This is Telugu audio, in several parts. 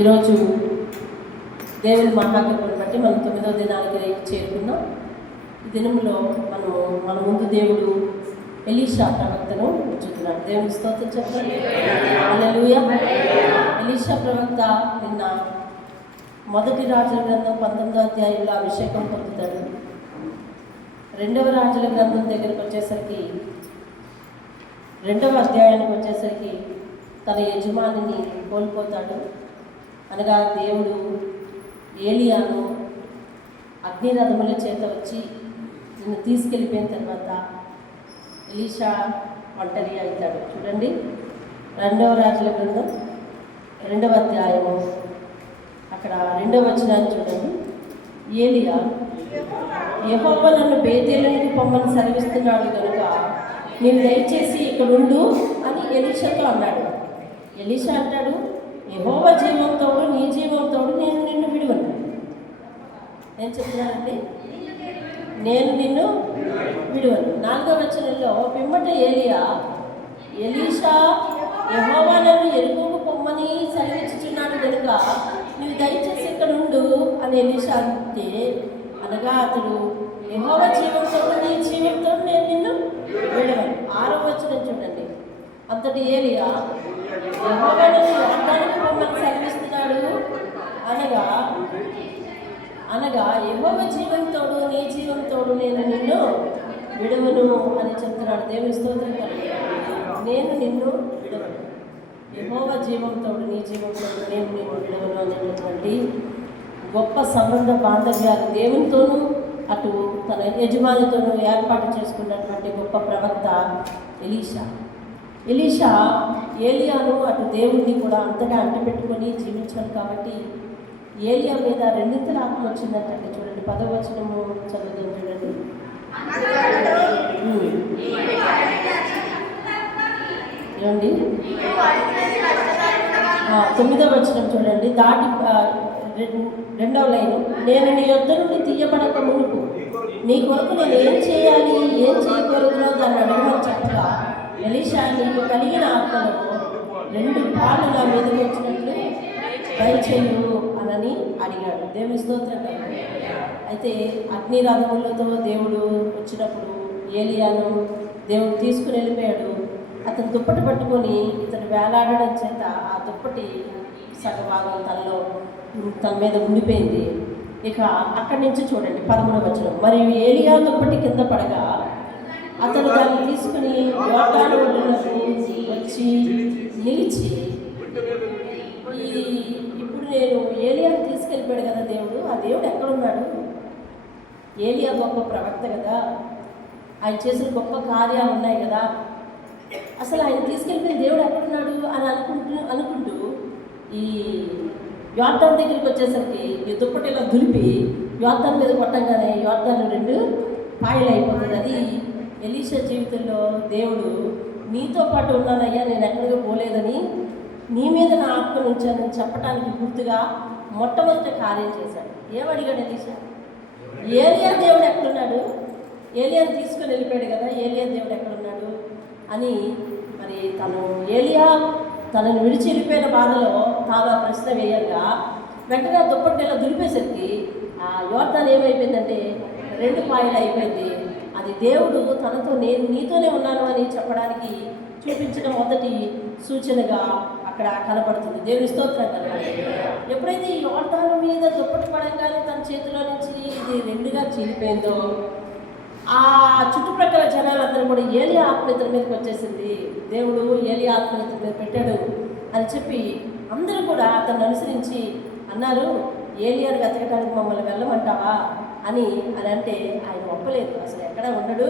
ఈరోజు దేవుని మహాకృపను బట్టి మనం 9వ దినానికి చేరుకున్నాం. ఈ దినంలో మన ముందు దేవుడు ఎలీషా ప్రవక్తను ఉంచుతున్నాడు. దేవుని స్తోత్రం చెప్పండి. హల్లెలూయా. ఎలీషా ప్రవక్త నిన్న 1 రాజుల గ్రంథం 19వ అధ్యాయంలో అభిషేకం పొందుతాడు. 2వ రాజుల గ్రంథం దగ్గరకు వచ్చేసరికి 2వ అధ్యాయానికి వచ్చేసరికి తన యజమానిని కోల్పోతాడు. అనగా దేవుడు ఏలియాను అగ్నిరథముల చేత వచ్చి నిన్ను తీసుకెళ్ళిపోయిన తర్వాత ఎలీషా ఒంటరి అవుతాడు. చూడండి, 2వ రాజుల గ్రంథం 2వ అధ్యాయము అక్కడ 2వ వచనాన్ని చూడండి. ఏలియా, యెహోవా నన్ను బేతేలునికి పొమ్మని సెలవిస్తున్నాడు కనుక నేను దయచేసి ఇక్కడ ఉండు అని ఎలీషాతో అన్నాడు. ఎలీషా అంటాడు, యెహోవా జీవంతోడు నీ జీవంతోడు నేను నిన్ను విడువను. నేను చెప్తున్నానండి, నేను నిన్ను విడువను. 4వ వచనంలో పిమ్మట ఏలియా, ఎలీషా యెహోవా నన్ను ఎరుకోకు పొమ్మని సెలవిచ్చుచున్నాడు కనుక నువ్వు దయచేసి ఇక్కడ ఉండు అని ఎలీషా అంటే, అనగా అతడు యెహోవా జీవంతోడు నీ జీవంతోడు నేను నిన్ను విడువను. 6వ వచనం చూడండి. అంతటి ఏలియా యెహోవా నన్ను యోర్దానుకు పొమ్మని సెలవిస్తున్నాడు అనగా యెహోవా జీవంతోడు నీ జీవంతోడు నేను నిన్ను విడవను అని చెప్తున్నాడు. దేవుని స్తోత్రం కలుగును. నేను నిన్ను విడవను. యెహోవా జీవంతోడు నీ జీవంతోడు నేను నిన్ను విడవను అనేటటువంటి గొప్ప సంబంధ బాంధవ్యాలు దేవునితోనూ అటు తన యజమానితోనూ ఏర్పాటు చేసుకున్నటువంటి గొప్ప ప్రవక్త ఎలీషా ఏలియాను అటు దేవుణ్ణి కూడా అంతగా అంటిపెట్టుకొని జీవించాడు. కాబట్టి ఏలియా మీద రెండింతల ఆత్మ వచ్చిందంటే చూడండి. 10వ వచనము చదువుదాం చూడండి. ఏమండి 9వ వచనం చూడండి. దాటి 2వ లైను, నేను నీ యొద్ద నుండి తీయబడక మునుపు నీ కొరకు నేను ఏం చేయాలి ఏం చేయకూడదునో దాన్ని అడగమని చెప్పగా ఎలీషా, నీకు కలిగిన ఆత్మలో 2 పాలు నా మీదకి వచ్చినట్లు దయచేయు అని అడిగాడు. దేవుని స్తోత్రం. అయితే అగ్నిరథములతో దేవుడు వచ్చినప్పుడు ఏలియాను దేవుడు తీసుకుని వెళ్ళిపోయాడు. అతను దుప్పటి పట్టుకొని ఇతను వేలాడడం చేత ఆ దుప్పటి సగభాగం తన మీద ఉండిపోయింది. ఇక అక్కడి నుంచి చూడండి 13వ వచనం. మరియు ఏలియా దుప్పటి కింద పడగా అతను దాన్ని తీసుకుని యోర్దాను ఒడ్డునకు వచ్చి నిలిచి, ఇప్పుడు నేను ఏలియాను తీసుకెళ్ళిపోయాడు కదా దేవుడు, ఆ దేవుడు ఎక్కడున్నాడు? ఏలియా గొప్ప ప్రవక్త కదా, ఆయన చేసిన గొప్ప కార్యాలు ఉన్నాయి కదా, అసలు ఆయన తీసుకెళ్ళిపోయిన దేవుడు ఎక్కడున్నాడు అని అనుకుంటూ ఈ యోర్దాను దగ్గరికి వచ్చేసరికి ఈ దుప్పటి ఇలా దులిపి యోర్దాను మీద కొట్టంగానే యోర్దాను 2 పాయలు అయిపోతుంది. అది ఎలీషా జీవితంలో దేవుడు నీతో పాటు ఉన్నానయ్యా, నేను ఎక్కడికి పోలేదని, నీ మీద నా ఆత్మ ఉంచానని చెప్పడానికి గుర్తుగా మొట్టమొదటి కార్యం చేశాడు. ఏమడిగాడు ఎలీషా? ఏలియా దేవుడు ఎక్కడున్నాడు? ఏలియాను తీసుకొని వెళ్ళిపోయాడు కదా, ఏలియా దేవుడు ఎక్కడున్నాడు అని. మరి ఏలియా తనను విడిచి వెళ్ళిపోయిన బాధలో తాను ఆ ప్రశ్న వేయంగా వెంటనే దుప్పటిలో దులిపేసరికి ఆ యోర్దాను ఏమైపోయిందంటే 2 పాయలు అయిపోయింది. అది దేవుడు తనతో నేను నీతోనే ఉన్నాను అని చెప్పడానికి చూపించిన మొదటి సూచనగా అక్కడ కనపడుతుంది. దేవుని స్తోత్రం కలగాలి. ఎప్పుడైతే ఈ యోర్దాను మీద దుప్పటి పడంగానే తన చేతిలో నుంచి ఇది 2గా చీలిపోయిందో ఆ చుట్టుప్రక్కల జనాలందరూ కూడా ఏలియా ఆత్మీయతల మీదకి వచ్చేసింది. దేవుడు ఏలియా ఆత్మీయతల మీద పెట్టాడు అని చెప్పి అందరూ కూడా అతన్ని అనుసరించి అన్నారు, ఏలియాను వెతకడానికి మమ్మల్ని వెళ్ళమంటావా అని అంటే ఆయన ఒప్పలేదు. అసలు ఎక్కడ ఉండడు,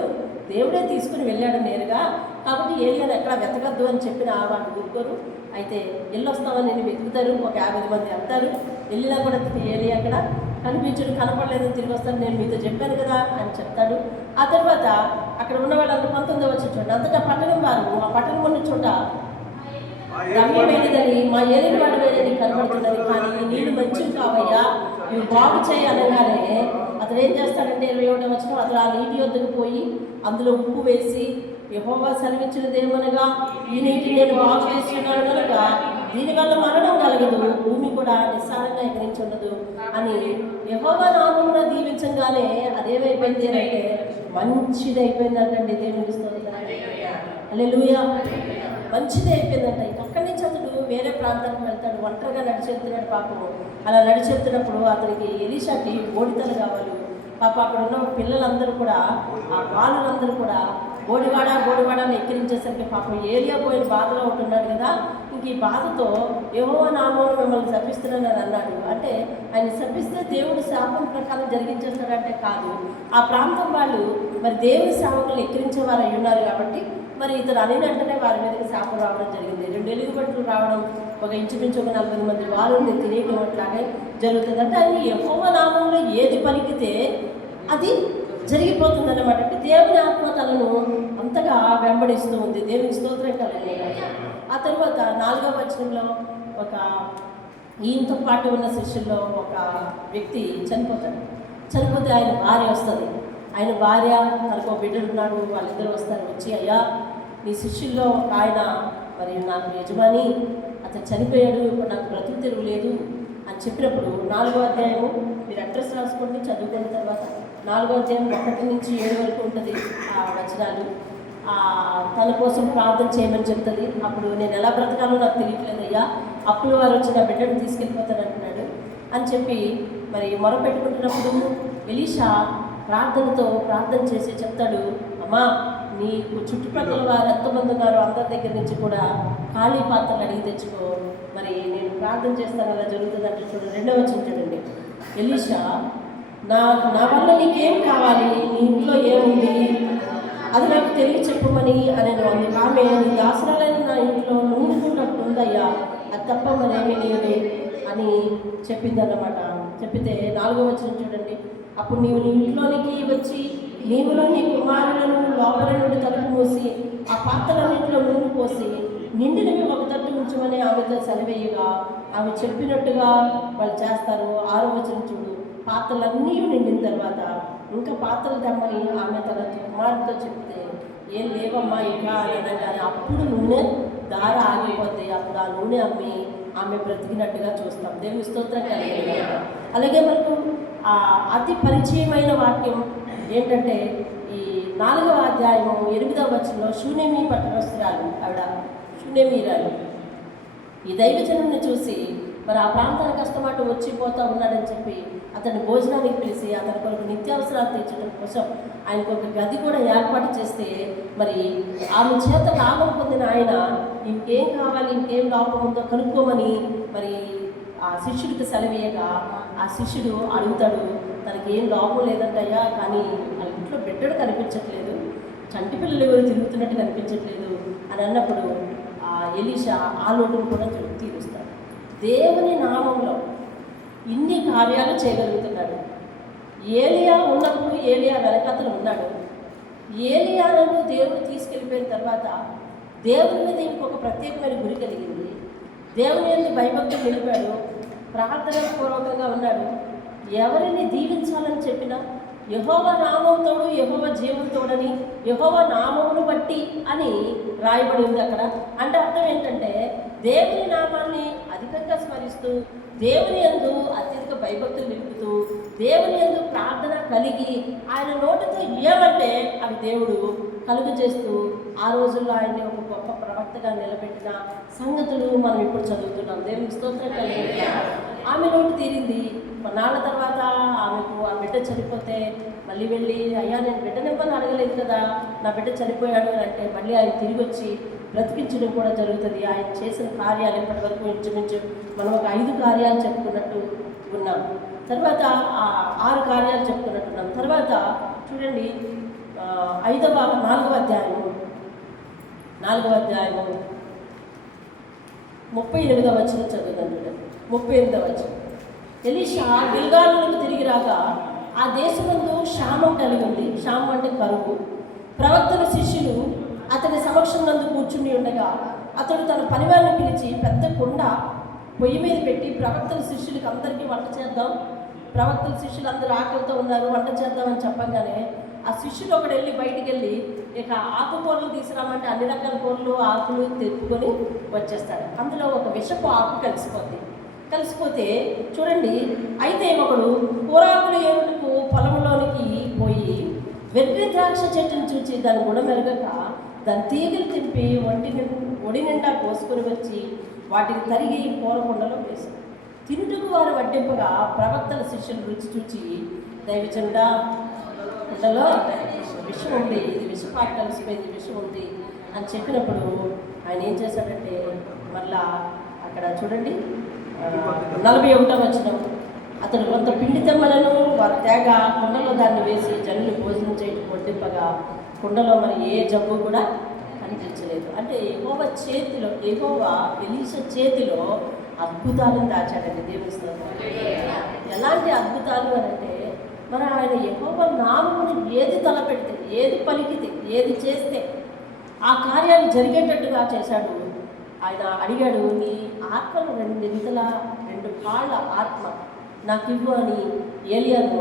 దేవుడే తీసుకుని వెళ్ళాడు నేరుగా. కాబట్టి ఏలియాను ఎక్కడ వెతకద్దు అని చెప్పిన వాళ్ళు ఊరుకోరు. అయితే వెళ్ళొస్తామని నేను వెతుకుతారు, ఒక 50 మంది వెళ్తారు. వెళ్ళినా కూడా ఏలియా అక్కడ కనిపించడు, కనపడలేదని తిరిగి వస్తాను, నేను మీతో చెప్పాను కదా అని చెప్తాడు. ఆ తర్వాత అక్కడ ఉన్న వాళ్ళందరూ 19వ వచ్చిన చోట అంతటా పట్టణం వారు ఆ పట్టణం ఉన్న చోట రమ్యమైనదని మా ఏలిన వాడిని కనబడుతున్నది, కానీ ఈ నీళ్ళు మంచివి కావయ్యా, ఇవి బాగు చేయాలనగానే అతను ఏం చేస్తాడంటే 21వ వచనం, అతను ఆ నీటి వద్దకు పోయి అందులో ఉప్పు వేసి యెహోవా సెలవిచ్చినదేమనగా ఈ నీటిని నేను బాగు చేస్తున్నాను కనుక దీనివల్ల మరణం కలగదు, భూమి కూడా నిస్సారంగా ఎగిరించి ఉండదు అని యెహోవా నామమున దీవించగానే అదేమైపోయింది అంటే మంచిది అయిపోయిందంటండి. దేవునికి స్తోత్రం. హల్లెలూయా. మంచిది అయిపోయిందంట. అక్కడి నుంచి అతడు వేరే ప్రాంతానికి వెళ్తాడు, ఒంటరిగా నడిచెళ్తున్నాడు పాపము. అలా నడిచెళ్తున్నప్పుడు అతనికి ఎలీషాకి బోడితలు కావాలి. పాప అక్కడ ఉన్న పిల్లలందరూ కూడా, ఆ బాలులందరూ కూడా గోడివాడ అని ఎక్కిరించేసరికి పాపం ఏలియా పోయిన బాధలో ఉంటున్నాడు కదా. ఇంక ఈ బాధతో యెహోవా నామమున మిమ్మల్ని శపిస్తున్నానని అన్నాడు. అంటే ఆయన శపిస్తే దేవుడు శాపం ప్రకారం జరిగించేస్తాడంటే కాదు. ఆ ప్రాంతం వాళ్ళు మరి దేవుని సేవకులు ఎక్కిరించేవారు అయి ఉన్నారు కాబట్టి మరి ఇతను అనినంటనే వారి మీదకి శాపం రావడం జరిగింది. 2 ఎలుగుబంట్లు రావడం, ఒక ఇంచుమించు ఒక 40 మంది వారుని తినేయడం అట్లాగే జరుగుతుంది. అంటే ఆయన యెహోవా నామంలో ఏది పలికితే అది జరిగిపోతుంది అన్నమాట. అంటే దేవుని ఆత్మ తనను అంతగా వెంబడిస్తూ ఉంది. దేవుని స్తోత్రం కలండి. ఆ తర్వాత 4వ వచనంలో ఒక ఈయనతో పాటు ఉన్న శిష్యుల్లో ఒక వ్యక్తి చనిపోతే ఆయన భార్య వస్తుంది. ఆయన భార్య తనకు బిడ్డలున్నాడు, వాళ్ళిద్దరూ వస్తారు. వచ్చి అయ్యా నీ శిష్యుల్లో ఒక ఆయన మరి నాకు యజమాని అతను చనిపోయాడు, ఇప్పుడు నాకు బ్రతుకు తెరువు లేదు అని చెప్పినప్పుడు 4వ అధ్యాయము మీరు అడ్రస్ రాసుకోండి, చదువుకున్న తర్వాత 4వ అధ్యాయం 1 నుంచి 7 వరకు ఉంటుంది ఆ వచనాలు. తన కోసం ప్రార్థన చేయమని చెప్తుంది. అప్పుడు నేను ఎలా బ్రతకాలో నాకు తెలియట్లేదు అయ్యా, అప్పుడు వారు వచ్చి నా బిడ్డను తీసుకెళ్ళిపోతాను అంటున్నాడు అని చెప్పి మరి మొరపెట్టుకుంటున్నప్పుడు ఎలీషా ప్రార్థనతో ప్రార్థన చేసి చెప్తాడు, అమ్మా నీకు చుట్టుపక్కల వారు ఎంతమంది ఉన్నారో అందరి దగ్గర నుంచి కూడా ఖాళీ పాత్రలు అడిగి తెచ్చుకో, మరి నేను ప్రార్థన చేస్తాను అలా జరుగుతుంది అంటే చూడండి. 2వ వచనం చూడండి. ఎలీషా నా వల్ల నీకేం కావాలి, నీ ఇంట్లో ఏముంది అది నాకు తెలియ చెప్పమని నేను అంది. ఆమె నీ దాసరాలైన నా ఇంట్లో నూనెకున్నట్టు ఉందయ్యా, అది తప్ప మరేమీ లేదు అని చెప్పిందన్నమాట. చెప్పితే 4వ వచనం చూడండి. అప్పుడు నీవు నీ ఇంట్లోనికి వచ్చి నీవులో నీ కుమారులను లోపల నుండి తలుపు మూసి ఆ పాత్రలన్నింటిలో నూనె పోసి నిండినవి ఒక తట్టు ఉంచమని ఆమెతో సెలవేయగా ఆమె చెప్పినట్టుగా వాళ్ళు చేస్తారు. 6వ వచనం చూడు. పాత్రలన్నీ నిండిన తర్వాత ఇంకా పాత్రలు తెమ్మని ఆమె తన కుమారుడితో చెప్తే ఏం లేవమ్మా ఇంకా అనగానే అప్పుడు నూనె దార ఆగిపోతే అప్పుడు ఆ నూనె అమ్మి ఆమె బ్రతికినట్టుగా చూస్తాం. దేవుని స్తోత్రం కలిగి. అలాగే మనకు అతి పరిచయమైన వాక్యం ఏంటంటే ఈ 4వ అధ్యాయము 8వ వచనంలో షూనేమి పట్టణస్తురాలు, ఆవిడ షూనేమీరాలు ఈ దైవజనుడిని చూసి మరి ఆ ప్రాంతానికి కష్టమాట వచ్చిపోతూ ఉన్నాడని చెప్పి అతన్ని భోజనానికి పిలిచి అతని కొరకు నిత్యావసరాలు తీర్చడం కోసం ఆయనకు ఒక గది కూడా ఏర్పాటు చేస్తే మరి ఆమె చేత లాభం పొందిన ఆయన ఇంకేం కావాలి, ఇంకేం లాభం ఉందో కనుక్కోమని మరి ఆ శిష్యుడికి సెలవేయగా ఆ శిష్యుడు అడుగుతాడు, తనకి ఏం లోపం లేదంటయ్యా, కానీ వాళ్ళ ఇంట్లో బిడ్డడు కనిపించట్లేదు, చంటి పిల్లలు ఎవరు తిరుగుతున్నట్టు కనిపించట్లేదు అని అన్నప్పుడు ఆ ఎలీషా ఆ లోటును కూడా తీరుస్తాడు. దేవుని నామంలో ఇన్ని కార్యాలు చేయగలుగుతున్నాడు. ఏలియా ఉన్నప్పుడు ఏలియా వెనకతలు ఉన్నాడు. ఏలియాను దేవుడు తీసుకెళ్ళిపోయిన తర్వాత దేవుని మీద ఇంకొక ప్రత్యేకమైన గురి కలిగింది. దేవుని మీద భయభక్తులు నిలిపాడు, ప్రార్థన పూర్వకంగా ఉన్నాడు. ఎవరిని దీవించాలని చెప్పినా యెహోవా నామంతోడు యెహోవా జీవంతోడని యెహోవా నామమును బట్టి అని రాయబడి ఉంది అక్కడ. అంటే అర్థం ఏంటంటే దేవుని నామాన్ని అధికంగా స్మరిస్తూ దేవుని యందు అత్యధిక భయభక్తులు నిలుపుతూ దేవుని యందు ప్రార్థన కలిగి ఆయన నోటితో ఏమంటే అవి దేవుడు కలుగు చేస్తూ ఆ రోజుల్లో ఆయన్ని ఒక గొప్ప ప్రవక్తగా నిలబెట్టిన సంగతులు మనం ఇప్పుడు చదువుతున్నాం. దేవునికి స్తోత్రం కలిగి. ఆమె నోటు తీరింది. కొన్నాళ్ళ తర్వాత ఆమెకు ఆ బిడ్డ చనిపోతే మళ్ళీ వెళ్ళి అయ్యా నేను బిడ్డనివ్వని అడగలేదు కదా, నా బిడ్డ చనిపోయాడు అని అంటే మళ్ళీ ఆయన తిరిగి వచ్చి బ్రతికించడం కూడా జరుగుతుంది. ఆయన చేసిన కార్యాలు ఇప్పటి వరకు ఇంచుమించు మనం ఒక 5 కార్యాలు చెప్పుకున్నట్టు ఉన్నాం. తర్వాత 6 కార్యాలు చెప్పుకున్నట్టున్నాం. తర్వాత చూడండి 4వ అధ్యాయము 38వ వచనం చదువుతాం. చూడండి 38వ వచనం. ఎలీషా గిల్గాలులకు తిరిగి రాగా ఆ దేశమందు క్షామం కలిగి ఉంది. క్షామం అంటే కరువు. ప్రవక్తల శిష్యులు అతని సమక్షం నందు కూర్చుని ఉండగా అతడు తన పనివారిని పిలిచి పెద్ద కుండ పొయ్యి మీద పెట్టి ప్రవక్తల శిష్యులకి అందరికీ వంట చేద్దాం, ప్రవక్తల శిష్యులు అందరూ ఆకలితో ఉన్నారు, వంట చేద్దామని చెప్పగానే ఆ శిష్యుడు ఒకడు వెళ్ళి బయటికి వెళ్ళి ఇక ఆకుకూరలు తీసుకురామంటే అన్ని రకాల కూరలు ఆకులు తెప్పుకొని వచ్చేస్తాడు. అందులో ఒక విషపు ఆకు కలిసిపోతే చూడండి, అయితే ఒకడు కూరాకులు ఏరుటకు పొలంలోనికి పోయి వెర్రి ద్రాక్ష చెట్టును చూచి దాని గుణమెరగక దాని తీగలు తింపి ఒడి నిండా పోసుకొని వచ్చి వాటిని తరిగి కూరకుండలో వేశాడు. తినుటకు వారు వడ్డింపగా ప్రవక్తల శిష్యులు రుచి చూచి, దైవజనుడా, కుండలో విషం ఉంది, ఇది విషపాటు కలిసిపోయింది, విషం ఉంది అని చెప్పినప్పుడు ఆయన ఏం చేశాడంటే, మళ్ళా అక్కడ చూడండి 41వ వచనం, అతడు కొంత పిండి తెమ్మలను వారు తేగ కుండలో దాన్ని వేసి జనులు భోజనం చేయడం వడ్డింపగా కుండలో మరి ఏ జబ్బు కూడా కనిపించలేదు. అంటే యెహోవా చేతిలో, యెహోవా ఎలీషా చేతిలో అద్భుతాలను దాచాడండి. దేవుని స్తోత్రం. ఎలాంటి అద్భుతాలు అని అంటే, మరి ఆయన యెహోవా నామమును ఏది తలపెడితే, ఏది పలికితే, ఏది చేస్తే ఆ కార్యాలు జరిగేటట్టుగా చేశాడు. ఆయన అడిగాడు, నీ ఆత్మను 2 కాళ్ళ ఆత్మ నాకు ఇవ్వు అని ఏలియాను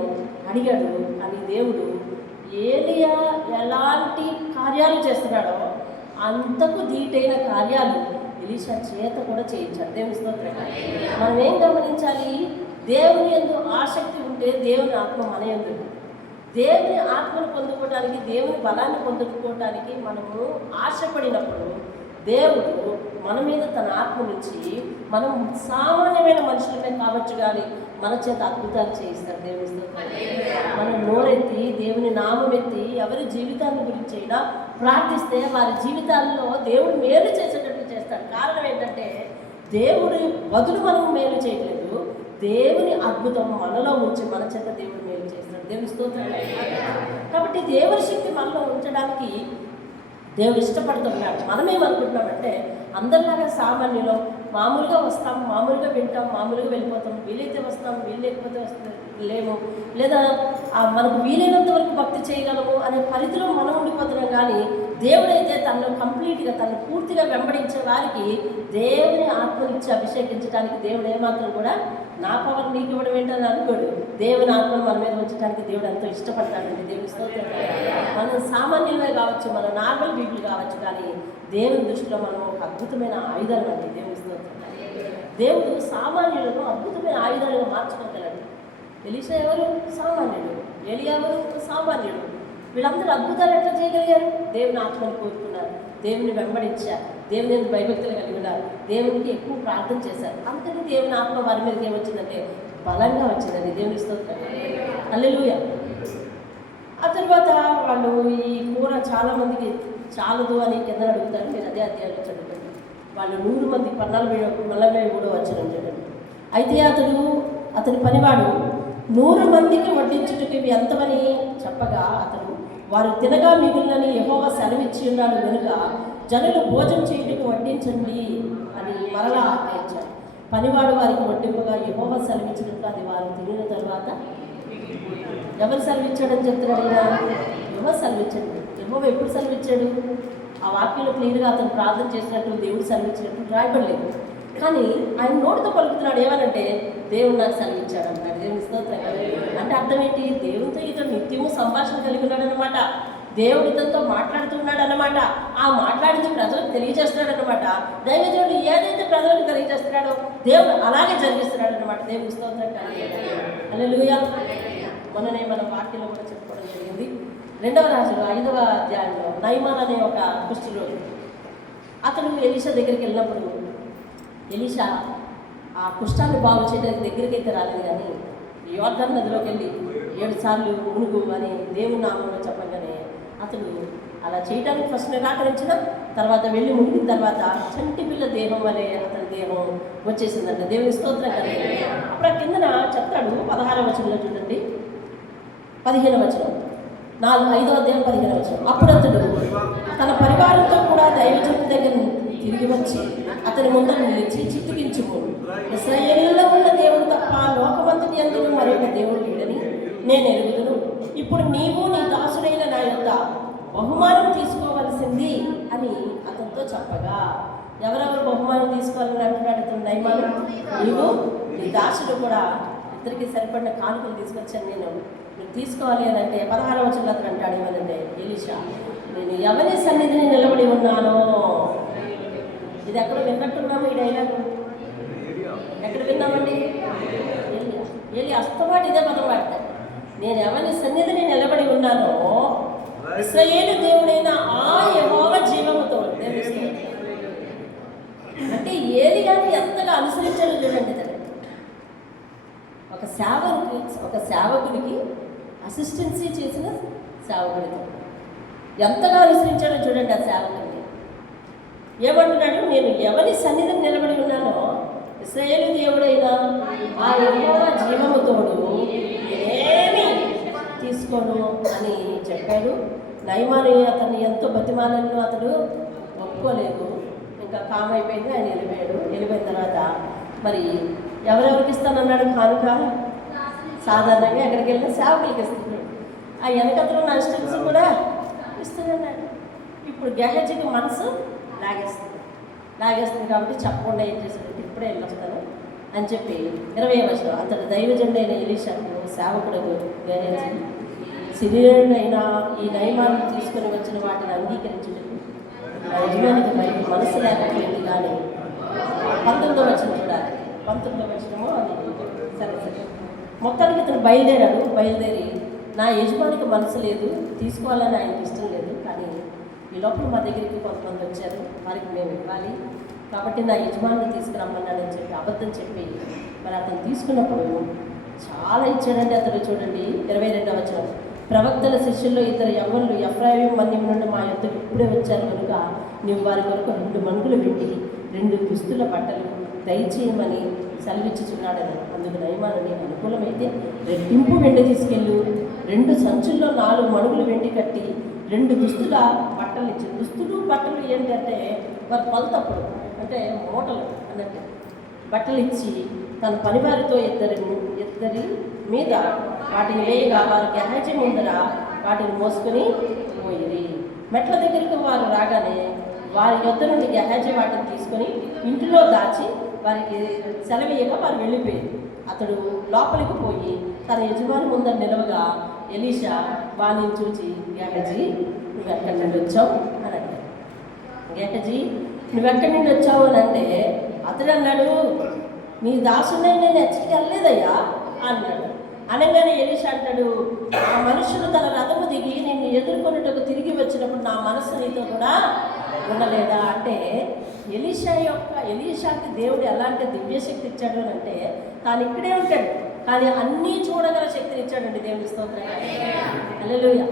అడిగాడు. కానీ దేవుడు ఏలియా ఎలాంటి కార్యాలు చేస్తున్నాడో అంతకు ధీటైన కార్యాలు ఎలీషా చేత కూడా చేయించాడు. దేవుని స్తోత్రం. మనం ఏం గమనించాలి? దేవుని యందు ఆసక్తి ఉంటే దేవుని ఆత్మ మన యందు, దేవుని ఆత్మను పొందుకోవడానికి, దేవుని బలాన్ని పొందుకోవడానికి మనము ఆశపడినప్పుడు దేవుడు మన మీద తన ఆత్మ నుంచి మనం సామాన్యమైన మనుషులమే కావచ్చు కానీ మన చేత అద్భుతాలు చేయిస్తారు. దేవుని స్తోత్రం. మనం నోరెత్తి దేవుని నామం ఎత్తి ఎవరి జీవితాన్ని గురించి అయినా ప్రార్థిస్తే వారి జీవితాల్లో దేవుడు మేలు చేసేటట్టు చేస్తాడు. కారణం ఏంటంటే, దేవుడి బదులు మనం మేలు చేయట్లేదు, దేవుని అద్భుతం మనలో ఉంచి మన చేత దేవుడు మేలు చేస్తాడు. దేవుని స్తోత్రం. కాబట్టి దేవుని శక్తి మనలో ఉంచడానికి దేవుడు ఇష్టపడుతున్నాడు. మనమేమనుకుంటున్నామంటే, అందరిలాగా సామాన్యులు మామూలుగా వస్తాం, మామూలుగా వింటాం, మామూలుగా వెళ్ళిపోతాం, వీలైతే వస్తాం, వీలు లేకపోతే లేము, లేదా మనకు వీలైనంత వరకు భక్తి చేయగలము అనే పరిధిలో మనం ఉండిపోతున్నాం. కానీ దేవుడైతే తనను కంప్లీట్గా, తనను పూర్తిగా వెంబడించే వారికి దేవుని ఆత్మనిచ్చి అభిషేకించడానికి దేవుడు ఏమాత్రం కూడా నా పవర్ నీకు ఇవ్వడం ఏంటని అనుకోడు. దేవుని ఆత్మను మన మీద ఉంచడానికి దేవుడు ఎంతో ఇష్టపడతాడండి. దేవుని స్తోత్రం. మనం సామాన్యులమే కావచ్చు, మన నార్మల్ పీపుల్ కావచ్చు, కానీ దేవుని దృష్టిలో మనం ఒక అద్భుతమైన ఆయుధాలు అండి. దేవుని స్తోత్రం. దేవుడు సామాన్యులను అద్భుతమైన ఆయుధాలుగా మార్చుకోగలడు. ఎలీషా ఎవరు? సామాన్యుడు. ఏలియా ఎవరు? సామాన్యుడు. వీళ్ళందరూ అద్భుతాలు ఎట్లా చేయగలిగారు? దేవుని ఆత్మను కోరుకున్నారు, దేవుని వెంబడించారు, దేవుని భయభక్తులు కలిగి ఉన్నారు, దేవునికి ఎక్కువ ప్రార్థన చేశారు. అందుకని దేవుని ఆత్మ వారి మీదకి ఏమొచ్చిందంటే బలంగా వచ్చిందండి. దేవుని స్తోత్రం. హల్లెలూయా. ఆ తర్వాత వాళ్ళు ఈ కూర చాలామందికి చాలదు అని కింద అడుగుతారు. మీరు అదే అధ్యాయంలో చదువుతారు. వాళ్ళు 100 మంది 43వ వచనం చూడండి. అయితే అతని పనివాడు 100 మందికి వడ్డించుటకు ఇవి ఎంతమని చెప్పగా అతను, వారు తినగా మిగులని యెహోవా సెలవిచ్చి ఉన్నాడు కనుక జనులు భోజనం చేయుటకు వడ్డించండి అని మరలా ఆజ్ఞయించాడు. పనివాడు వారికి వడ్డింపగా యెహోవా సెలవిచ్చినట్లు అది వారు తినిన తర్వాత, ఎవరు సెలవిచ్చాడని చెప్తున్నాడు ఆయన? యెహోవా సెలవిచ్చాడు. యెహోవా ఎప్పుడు సెలవిచ్చాడు? ఆ వాక్యంలో క్లియర్గా అతను ప్రార్థన చేసినట్టు, దేవుడు సెలవిచ్చినట్టు రాయబడలేదు. కానీ ఆయన నోటితో పలుకుతున్నాడు. ఏమనంటే, దేవుడు నాకు సెలవిచ్చాడు అన్నాడు. దేవుని స్తోత్రం. అంటే అర్థం ఏంటి? దేవునితో ఇతను నిత్యము సంభాషణ కలిగి ఉన్నాడు అనమాట. దేవుడు ఇతనితో మాట్లాడుతున్నాడు అన్నమాట. ఆ మాట్లాడితే ప్రజలకు తెలియజేస్తున్నాడు అనమాట. దైవజనుడు ఏదైతే ప్రజలకు తెలియజేస్తున్నాడో దేవుడు అలాగే జరిగిస్తున్నాడు అనమాట. దేవుని స్తోత్రం. హల్లెలూయా. మొన్ననే మన వాక్యంలో కూడా చెప్పుకోవడం జరిగింది. 2వ రాజులు 5వ అధ్యాయంలో నయమాన్ అనే ఒక కుష్ఠరోగి, అతను ఎలీషా దగ్గరికి వెళ్ళినప్పుడు ఎలీషా ఆ కుష్ఠాన్ని బాగు చేయడానికి దగ్గరికి అయితే రాలేదు. కానీ యోర్దాను నదిలోకి వెళ్ళి 7 సార్లు మునుగు అని దేవుని నామంలో చెప్పగానే అతడు అలా చేయడానికి ఫస్ట్ నిరాకరించిన తర్వాత వెళ్ళి మునిగిన తర్వాత చంటి పిల్ల దేహం వలె అతని దేహం వచ్చేసిందంట. దేవుని స్తోత్రం కదా. అప్పుడు కిందన చెప్తాడు 16వ వచనంలో చూడండి, 15వ వచనం, 5వ అధ్యాయం 15వ వచనం. అప్పుడు అతడు తన పరివారంతో కూడా దైవజనుడి దగ్గర తిరిగి వచ్చి అతని ముందర నిలిచి, చిత్తుకించుము, ఇశ్రాయేలులో ఉన్న దేవుడు తప్ప లోకమంతటి యందు మరొక దేవుడు లేడని నేను ఎరుగుదును. ఇప్పుడు నీవు నీ దాసుడైన నా యొద్ద బహుమానం తీసుకోవలసింది అని అతనితో చెప్పగా, ఎవరెవరు బహుమానం తీసుకోవాలని అంటున్నాడు అతను? నయమాను, నీవు నీ దాసుడు కూడా ఇద్దరికి సరిపడిన కానుకలు తీసుకొచ్చాను నేను నువ్వు తీసుకోవాలి అని అంటే 16వ వచనంలో అతను అంటాడు ఏమనంటే, ఎలీషా నేను ఎవరి సన్నిధిని నిలబడి ఉన్నానో. ఇది ఎక్కడ విన్నట్టున్నాము ఈ డైలాగు? ఎక్కడ విన్నామండి? ఏలి అస్తమాట ఇదే పదం వాడతాడు. నేను ఎవరి సన్నిధిని నిలబడి ఉన్నానో ఇశ్రాయేలు దేవుడైన ఆ యెహోవా జీవముతో. అంటే ఏలి గాని ఎంతగా అనుసరించాడో చూడండి. ఒక సేవకుడికి అసిస్టెన్సీ చేసిన సేవకుడితో ఎంతగా అనుసరించాడో చూడండి. ఆ సేవకుడిని ఏమంటున్నాడు? నేను ఎవరి సన్నిధిని నిలబడి ఉన్నానో ఇశ్రాయేలు దేవుడైన ఆ యెహోవా జీవముతోడు ఏమీ తీసుకోను అని చెప్పాడు. నయమాని అతన్ని ఎంతో బతిమాలను అతడు ఒప్పుకోలేదు. ఇంకా కామ్ అయిపోయింది. ఆయన వెళ్ళిపోయిన తర్వాత మరి ఎవరెవరికి ఇస్తానన్నాడు కానుక? సాధారణంగా ఎక్కడికి వెళ్ళినా సేవకులకి ఇస్తున్నాడు. ఆ వెనకతలో నా ఇష్టం కూడా ఇస్తానన్నాడు. ఇప్పుడు గెహజీకి మనసు లాగేస్తుంది కాబట్టి చెప్పకుండా ఏం చేశాడంటే ఇప్పుడే వెళ్ళొస్తాను అని చెప్పి 20వ వచనం అంతటి దైవజనుడైన ఎలీషాకు సేవకుడు గెహజీ సిరియనుడైన ఈ నయమాన్ని తీసుకుని వచ్చిన వాటిని అంగీకరించుటకు యజమానికి మరి మనసు లేకపోయింది. కానీ 19వ వచనం చూడాలి. 19వ వచనము అది సరే మొత్తానికి ఇతను బయలుదేరి నా యజమానికి మనసు లేదు, తీసుకోవాలని ఆయనకి ఇష్టం లేదు. కానీ ఈ లోపల మా దగ్గరికి కొంతమంది వచ్చారు, వారికి మేము ఇవ్వాలి కాబట్టి నా యజమాని తీసుకురమ్మన్నాడని చెప్పి అబద్ధం చెప్పి మరి అతను తీసుకున్నప్పుడు చాలా ఇచ్చాడండి. అతను చూడండి 22వ వచనం ప్రవక్తల శిష్యుల్లో ఇద్దరు యవ్వనులు ఎఫ్రాయిము మన్యం నుండి మా యొద్దకు ఇప్పుడే వచ్చారు కనుక నువ్వు వారి కొరకు 2 మణుగులు వెండి 2 దుస్తుల బట్టలు దయచేయమని సెలవిచ్చుచున్నాడని. అందుకు నయమానుని అనుకూలమైతే రెట్టింపు వెండి తీసుకెళ్ళు, 2 సంచుల్లో 4 మణుగులు వెండి కట్టి 2 దుస్తుల బట్టలు ఇచ్చి. దుస్తులు బట్టలు ఏంటంటే వారు కొలతప్పుడు అంటే మూటలు అన్నట్టు బట్టలు ఇచ్చి తన పనివారితో ఇద్దరి మీద వాటిని వేయగా వారు గెహజీ ముందర వాటిని మోసుకొని పోయిరి. మెట్ల దగ్గరికి వారు రాగానే వారి యొద్ద నుండి గెహజీ వాటిని తీసుకొని ఇంటిలో దాచి వారికి సెలవీయగా వారు వెళ్ళిపోయారు. అతడు లోపలికి పోయి తన యజమాని ముందర నిలవగా ఎలీషా వాణిని చూచి గెహజీ నువ్వెక్కడి నుండి వచ్చావు అని అన్నాడు. గెహజీ నువ్వెక్కడి నుండి వచ్చావు అని అంటే అతడు అన్నాడు నీ దాసుని నేను హెచ్చరిక వెళ్ళలేదయ్యా అన్నాడు. అనగానే ఎలీషా అంటాడు ఆ మనుషులు తన రథము దిగి నిన్ను ఎదుర్కొన్నట్టుకు తిరిగి వచ్చినప్పుడు నా మనస్సు నీతో కూడా ఉండలేదా అంటే ఎలీషాకి దేవుడు ఎలాంటి దివ్యశక్తి ఇచ్చాడు అని అంటే తాను ఇక్కడే ఉంటాడు కానీ అన్నీ చూడగల శక్తిని ఇచ్చాడండి. దేవుని స్తోత్రం. హల్లెలూయా.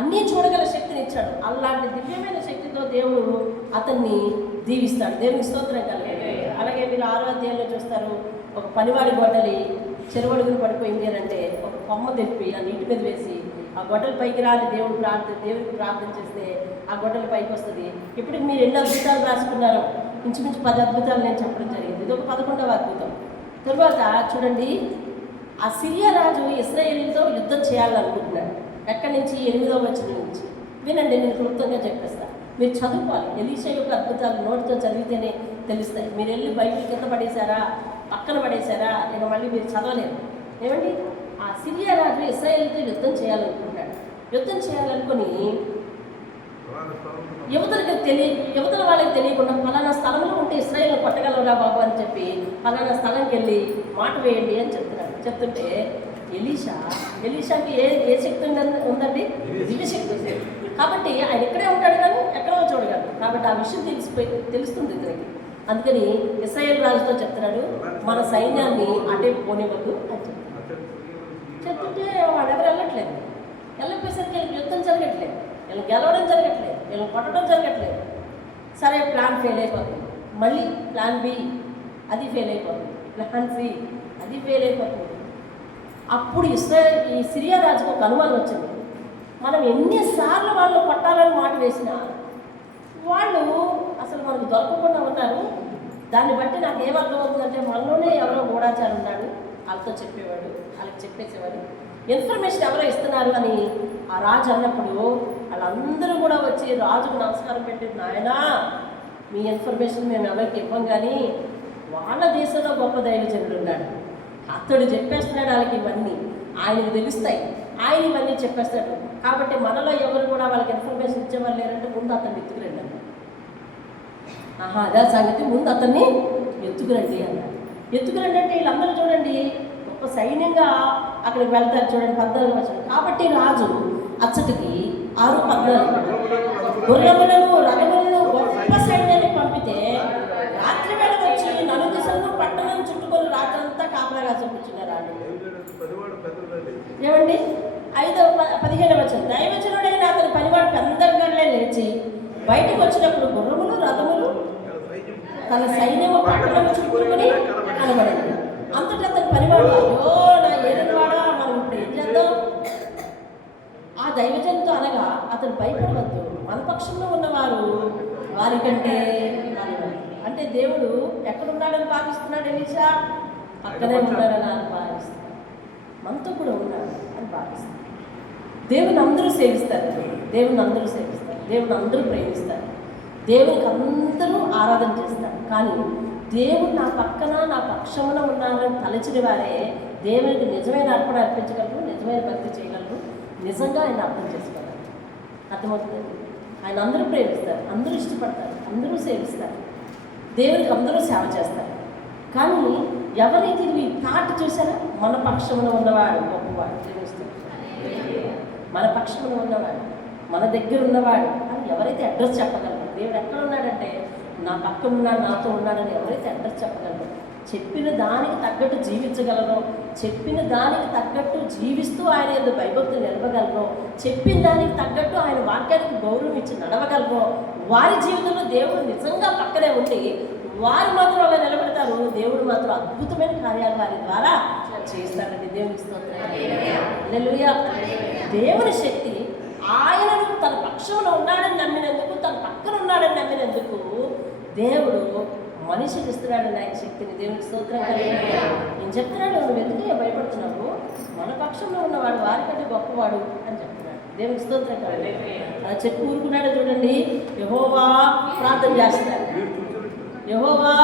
అన్నీ చూడగల శక్తిని ఇచ్చాడు. అలాంటి దివ్యమైన శక్తితో దేవుడు అతన్ని దీవిస్తాడు. దేవుని స్తోత్రం కలిగాడు. అలాగే మీరు 6వ అధ్యాయంలో చూస్తారు, ఒక పనివాడి గొడ్డలి చెరువడుగులు పడిపోయింది అని అంటే ఒక కొమ్మ తెప్పి ఆ నీటి మీద వేసి ఆ గొడ్డలు పైకి రాని దేవుడికి ప్రార్థన చేస్తే ఆ గొడ్డలు పైకి వస్తుంది. ఇప్పుడు మీరు ఎన్ని అద్భుతాలు రాసుకున్నారో ఇంచుమించు 10 అద్భుతాలు నేను చెప్పడం జరిగింది. ఇది ఒక 11వ అద్భుతం. తర్వాత చూడండి, ఆ సిరియా రాజు ఇశ్రాయేలుతో యుద్ధం చేయాలనుకుంటున్నాడు. ఎక్కడి నుంచి? 8వ వచనం నుంచి. వినండి, నేను క్లుప్తంగా చెప్పేస్తాను. మీరు చదువుకోవాలి. ఎలీషా యొక్క అద్భుతాలు నోటితో చదివితేనే తెలుస్తాయి. మీరు వెళ్ళి బైబిల్ కింద పడేశారా, పక్కన పడేశారా, ఇక మళ్ళీ మీరు చదవలేరు. ఏమండి, ఆ సిరియా రాజు ఇశ్రాయేలుతో యుద్ధం చేయాలనుకుంటున్నాడు. యుద్ధం చేయాలనుకుని యువతల వాళ్ళకి తెలియకుండా ఫలానా స్థలంలో ఉంటే ఇశ్రాయేలు కొట్టగలరా బాబు అని చెప్పి ఫలానా స్థలంకి వెళ్ళి మాట వేయండి అని చెప్తుంటే ఎలీషాకి ఏ శక్తి ఉందండి? దివ్యశక్తి ఉంది. కాబట్టి ఆయన ఇక్కడే ఉంటాడు కానీ ఎక్కడో చూడగలరు. కాబట్టి ఆ విషయం తెలుస్తుంది ఇతనికి. అందుకని ఇశ్రాయేలు రాజుతో చెప్తున్నాడు మన సైన్యాన్ని అటే పోనివ్వద్దు అని చెప్తుంటే వాడెవరు వెళ్ళకపోయేసరికి యుద్ధం జరగట్లేదు, వీళ్ళు గెలవడం జరగట్లేదు, వీళ్ళు కొట్టడం జరగట్లేదు. సరే, ప్లాన్ ఫెయిల్ అయిపోతుంది. మళ్ళీ ప్లాన్ బి అది ఫెయిల్ అయిపోతుంది, ప్లాన్ సి అది ఫెయిల్ అయిపోతుంది. అప్పుడు ఈ సిరియా రాజుకు ఒక అనుమానం వచ్చింది. మనం ఎన్నిసార్లు వాళ్ళు కొట్టాలని మాట వేసినా వాళ్ళు అసలు మనకు దొరకకుండా ఉన్నారు. దాన్ని బట్టి నాకు ఏమర్థమవుతుందంటే మనలోనే ఎవరో గూఢాచారం ఉన్నాడు, వాళ్ళతో చెప్పేవాడు, వాళ్ళకి చెప్పేసేవాడు. ఇన్ఫర్మేషన్ ఎవరో ఇస్తున్నారు అని ఆ రాజు అన్నప్పుడు వాళ్ళందరూ కూడా వచ్చి రాజుకు నమస్కారం పెట్టి, నాయనా మీ ఇన్ఫర్మేషన్ మేము ఎవరికి ఇవ్వం కానీ వాళ్ళ దేశంలో గొప్ప దైవజనుడు ఉన్నాడు, అతడు చెప్పేస్తున్నాడు వాళ్ళకి ఇవన్నీ. ఆయనకు తెలుస్తాయి, ఆయన ఇవన్నీ చెప్పేస్తాడు. కాబట్టి మనలో ఎవరు కూడా వాళ్ళకి ఇన్ఫర్మేషన్ ఇచ్చేవాళ్ళు లేరంటే ముందు అతన్ని ఎత్తుకురండి అన్నారు. అదే సంగతి, ముందు అతన్ని ఎత్తుకురండి అన్నారు. ఎత్తుకురండి అంటే వీళ్ళందరూ చూడండి గొప్ప సైన్యంగా అక్కడికి వెళ్తారు. చూడండి 14 వచనం. కాబట్టి రాజు అచ్చటికి 6:14 గుర్రములను రథములను గొప్ప సైన్యాన్ని పంపితే రాత్రి వేళ వచ్చి నలుదిశలను పట్టణం చుట్టుకొని రాత్రంతా కాపలాగా చూపించున్నారు. ఏమండి 15 వచనం. దైవజనుడైన అతని పనివాడు పెద్దగానే లేచి బయటకు వచ్చినప్పుడు గుర్రములు రథములు తన సైన్యము పట్టణం చుట్టుకొని కనబడింది. అంతటా అతని పనివాడు, అయ్యో నా ఏలినవాడా, మనం ఇప్పుడు ఏం చేద్దాం? ఆ దైవజనుతో అనగా, అతను భయపడవద్దు, మన పక్షంలో ఉన్నవారు వారికంటే అంటే దేవుడు ఎక్కడున్నాడని భావిస్తున్నాడు ఎలీషా? అక్కడే ఉన్నాడని ఆయన భావిస్తున్నాడు. మనతో కూడా ఉన్నాడు అని భావిస్తాడు. దేవుని అందరూ సేవిస్తారు, దేవుని అందరూ సేవిస్తారు, దేవుని అందరూ ప్రేమిస్తారు, దేవునికి అందరూ ఆరాధన చేస్తారు. కానీ దేవుడు నా పక్కన నా పక్షమున ఉన్నాడని తలచిన వారే దేవునికి నిజమైన అర్పణ అర్పించగలరు, నిజమైన భక్తి చేయగలరు, నిజంగా ఆయన అర్థం చేసుకోగలరు. అర్థమవుతుంది? ఆయన అందరూ ప్రేమిస్తారు, అందరూ ఇష్టపడతారు, అందరూ సేవిస్తారు, దేవునికి అందరూ సేవ చేస్తారు. కానీ ఎవరైతే ఈ థాట్ చూసారా, మన పక్షమున ఉన్నవాడు గొప్పవాడు, మన పక్షమున ఉన్నవాడు, మన దగ్గర ఉన్నవాడు అని ఎవరైతే అడ్రస్ చెప్పగలరు, దేవుడు ఎక్కడ ఉన్నాడంటే నా పక్కన ఉన్నాడు, నాతో ఉన్నాడని ఎవరైతే అడ్రస్ చెప్పగలరు, చెప్పిన దానికి తగ్గట్టు జీవించగలరో, చెప్పిన దానికి తగ్గట్టు జీవిస్తూ ఆయన ఎందుకు భయభక్తులు నిలవగలరో, చెప్పిన దానికి తగ్గట్టు ఆయన వాక్యానికి గౌరవం ఇచ్చి నడవగలరో, వారి జీవితంలో దేవుడు నిజంగా పక్కనే ఉండి వారు మాత్రం అలా నిలబెడతారు. దేవుడు మాత్రం అద్భుతమైన కార్యాలు వారి ద్వారా చేస్తాడండి. దేవునికి స్తోత్రం. హల్లెలూయా. దేవుని శక్తి ఆయనను తన పక్షంలో ఉన్నాడని నమ్మినందుకు, తన పక్కన ఉన్నాడని నమ్మినందుకు దేవుడు మనిషికి ఇస్తున్నాడని ఆయన శక్తిని. దేవునికి స్తోత్రం. నేను చెప్తున్నాడు, నువ్వు ఎందుకు భయపడుతున్నావు? మన పక్షంలో ఉన్నవాడు వారికంటే గొప్పవాడు అని చెప్తున్నాడు. దేవునికి స్తోత్రం. అలా చెప్పి ఊరుకున్నాడు. చూడండి, యెహోవా ప్రార్థన చేస్తాడు. యెహోవా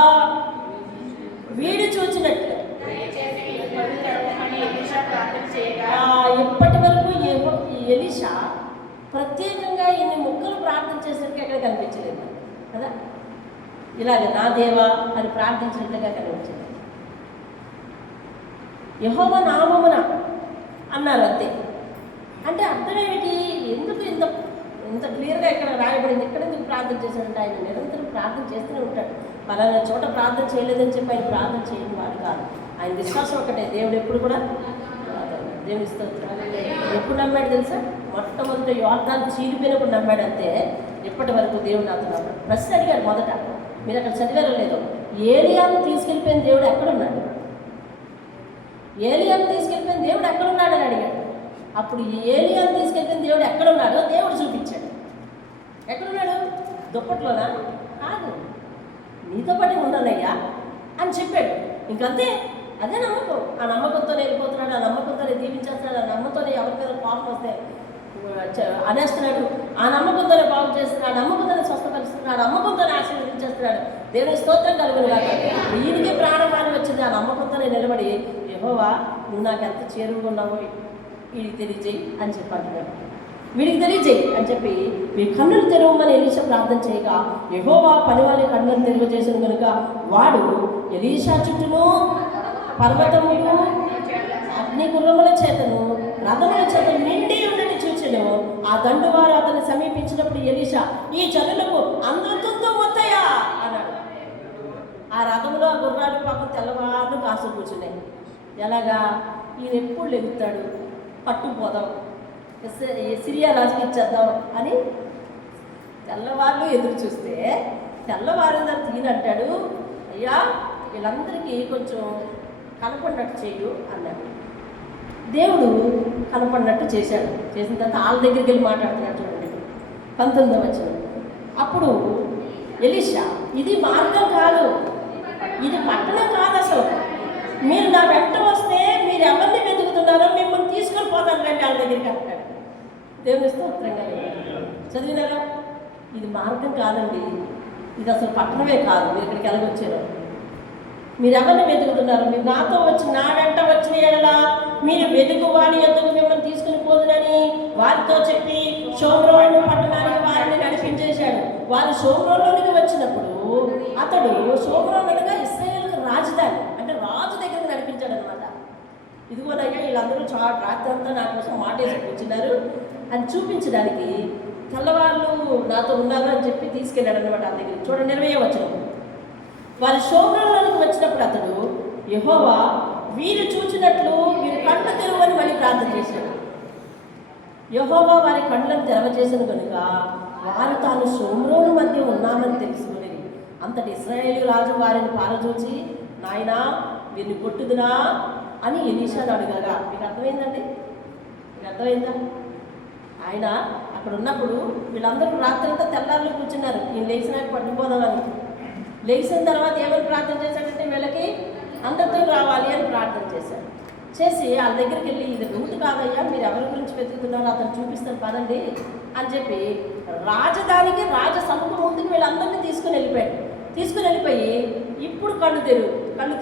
వీడు చూచినట్లు ఇప్పటి వరకు ఎలీషా ప్రత్యేకంగా ఇన్ని ముక్కలు ప్రార్థన చేసినట్టు ఎక్కడ కనిపించలేదు కదా. ఇలాగ నా దేవా అని ప్రార్థించినట్లుగా కనిపించింది. యెహోవా నామమున అన్నారు అంతే. అంటే అర్థం ఏమిటి? ఎందుకు ఇంత ఇంత క్లియర్గా ఇక్కడ రాయబడింది? ఇక్కడ ఎందుకు ప్రార్థన చేశాడంటే ఆయన నిరంతరం ప్రార్థన చేస్తూనే ఉంటాడు. పలానా చోట ప్రార్థన చేయలేదని చెప్పి ఆయన ప్రార్థన చేయని వాడు కాదు. ఆయన విశ్వాసం ఒకటే, దేవుడు ఎప్పుడు కూడా దేవుని స్తోత్రం. ఎప్పుడు నమ్మాడు తెలుసా? మొట్టమొదటి యోర్దాను చీలిపోయినప్పుడు నమ్మాడు అంతే. ఎప్పటి వరకు దేవుడు నాతో నమ్మాడు. ప్రశ్న అడిగాడు మొదట, మీరు అక్కడ చదివారో లేదో, ఏలియాను తీసుకెళ్ళిపోయిన దేవుడు ఎక్కడున్నాడు? ఏలియాను తీసుకెళ్ళిపోయిన దేవుడు ఎక్కడున్నాడు అని అడిగాడు. అప్పుడు ఏలియాను తీసుకెళ్ళిపోయిన దేవుడు ఎక్కడున్నాడో దేవుడు చూపించాడు. ఎక్కడున్నాడు? దుప్పట్లోనా? కాదు, నీతో పాటే ఉన్నానయ్యా అని చెప్పాడు. ఇంకంతే, అదే నమ్మకం. ఆ నమ్మకంతోనే వెళ్ళిపోతున్నాడు, ఆ నమ్మకంతోనే దీవించేస్తున్నాడు, ఆ నమ్మకంతోనే ఎవరి మీద కోపం వస్తే అనేస్తున్నాడు, ఆ నమ్మకంతోనే బాగు చేస్తున్నాడు, ఆ నమ్మకంతోనే స్వస్థపరుస్తున్నాడు, ఆ నమ్మకంతోనే ఆశీర్వదించేస్తున్నాడు. దేవుని స్తోత్రం కలుగును కాక. ఈయనకి ప్రాణహాని వచ్చింది. ఆ నమ్మకంతోనే నిలబడి, యెహోవా నువ్వు నాకు ఎంత చేరువుగా ఉన్నావో వీడికి తెలియజేయి అని చెప్పి అంటున్నాడు. వీడికి తెలియజేయి అని చెప్పి మీ కన్నులు తెరవమని ఎలీషా ప్రార్థన చేయగా, యెహోవా పనివాళ్ళ కన్నులను తెరవజేసిన కనుక వాడు ఎలీషా చుట్టూను పర్వతములు అగ్ని గుర్రముల చేతను రథముల చేతను నిండి ఉండని చూచెను. ఆ దండువారు అతన్ని సమీపించినప్పుడు ఎలీషా, ఈ జనులకు అందుతుందో మొత్తయా అన్నాడు. ఆ రథంలో ఆ గుర్రాలు పాపం తెల్లవారు కాసు కూర్చున్నాయి. ఎలాగా? ఈయన ఎప్పుడు లెగుతాడు, పట్టుకుపోదాం, సిరియా రాజుకి ఇచ్చేద్దాం అని తెల్లవారు ఎదురు చూస్తే, తెల్లవారిన తర్వాత ఈయన అంటాడు, అయ్యా వీళ్ళందరికీ కొంచెం కనపడినట్టు చేయు అన్నాడు. దేవుడు కనపడినట్టు చేశాడు. చేసిన తర్వాత వాళ్ళ దగ్గరికి వెళ్ళి మాట్లాడుతున్నాడు. చూడండి 19వ వచనం. అప్పుడు ఎలీషా, ఇది మార్గం కాదు, ఇది పట్టణం కాదు, అసలు మీరు నా వెంట వస్తే మీరు ఎవరిని వెతుకుతున్నారో మిమ్మల్ని తీసుకొని పోతాను రండి వాళ్ళ దగ్గరికి అంటాడు. దేవుని స్తోత్రంగా చదివినారా? ఇది మార్గం కాదండి, ఇది అసలు పట్టణమే కాదు, మీరు ఇక్కడికి వెళ్ళగొచ్చారు. మీరు ఎవరిని వెతుకుతున్నారు? మీరు నాతో వచ్చి నా వెంట వచ్చిన ఎడలా మీరు వెతుకు వారి యొద్దకు మిమ్మల్ని తీసుకుని పోదునని వారితో చెప్పి షోమ్రోను పట్టణానికి వారిని నడిపించేశాడు. వారు షోమ్రోన్లోనికి వచ్చినప్పుడు అతడు షోమ్రోనుగా ఇశ్రాయేలుకు రాజధాని అంటే రాజు దగ్గరికి నడిపించాడు అనమాట. ఇదిగోనయ్యా వీళ్ళందరూ రాత్రి అంతా నా కోసం మాటేసి కూర్చున్నారు అని చూపించడానికి తెల్లవాళ్ళు నాతో ఉన్నారు అని చెప్పి తీసుకెళ్ళాడు అనమాట. ఆ దగ్గర చూడండి 20వ వచనం. వారి షోమ్రోనులోనికి వచ్చినప్పుడు అతడు యెహోవా వీరు చూచినట్లు వీరు కళ్ళు తెరవని మళ్ళీ ప్రార్థన చేశాడు. యెహోవా వారి కళ్ళను తెరవచేసిన కనుక వారు తాను షోమ్రోను మధ్య ఉన్నామని తెలుసుకునేది. అంతటి ఇశ్రాయేలు రాజు వారిని పారచూచి నాయనా వీరిని కొట్టుదునా అని ఎలీషాను అడగగా, మీకు అర్థమైందండి? మీకు అర్థమైందా? ఆయన అక్కడ ఉన్నప్పుడు వీళ్ళందరూ రాత్రంతా తెల్లారులు కూర్చున్నారు. ఈయన లేచినాక పట్టుకుపోదామని. లేచిన తర్వాత ఏమని ప్రార్థన చేశాడంటే వీళ్ళకి అందరితో రావాలి అని ప్రార్థన చేశాడు. చేసి వాళ్ళ దగ్గరికి వెళ్ళి ఇది రూట్ కాదయ్యా, మీరు ఎవరి గురించి వెతుకుతున్నారో అతను చూపిస్తాను పదండి అని చెప్పి రాజధానికి రాజసభకు ముందుకు వీళ్ళందరినీ తీసుకుని వెళ్ళిపోయి ఇప్పుడు కళ్ళు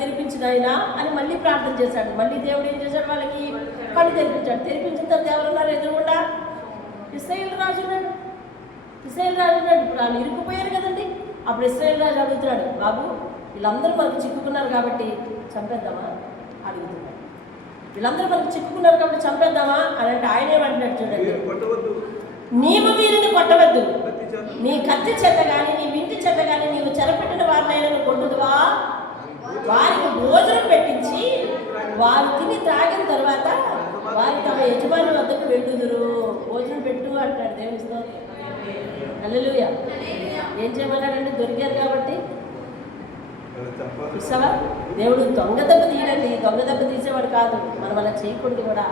తెరిపించిన ఆయన అని మళ్ళీ ప్రార్థన చేశాడు. మళ్ళీ దేవుడు ఏం చేశాడు? వాళ్ళకి కళ్ళు తెరిపించాడు. తెరిపించిన తర్వాత ఎవరున్నారు ఎదురుగుండా? ఇశ్రాయేలు రాజు ఉన్నాడు. ఇప్పుడు వాళ్ళు ఇరుక్కుపోయారు కదండి. అప్పుడు ఇశ్రాయేలు రాజు అడుగుతున్నాడు, బాబు వీళ్ళందరూ మనకు చిక్కుకున్నారు కాబట్టి చంపేద్దామా అడుగుతున్నాడు. వీళ్ళందరూ మనకు చిక్కుకున్నారు కాబట్టి చంపేద్దామా అని అంటే ఆయన ఏమంటున్నాడు చూడండి, నీవు వీరిని కొట్టవద్దు, నీ కత్తి చేత కానీ నీ వింటి చేత కానీ నీవు చెరపెట్టిన వారినైనా కొట్టుదువా? వారికి భోజనం పెట్టించి వారు తిని త్రాగిన తర్వాత వారి తమ యజమాని వద్దకు వెళ్ళుదురు. భోజనం పెట్టు అంటాడు దేవుని స్తోత్రం. హల్లెలూయా. ఏం చేయమన్నాడండి? దొరికారు కాబట్టి. చూసావా? దేవుడు దొంగ దెబ్బ తీయడండి, దొంగ దెబ్బ తీసేవాడు కాదు. మనం అలా చేయకూడదు కూడా.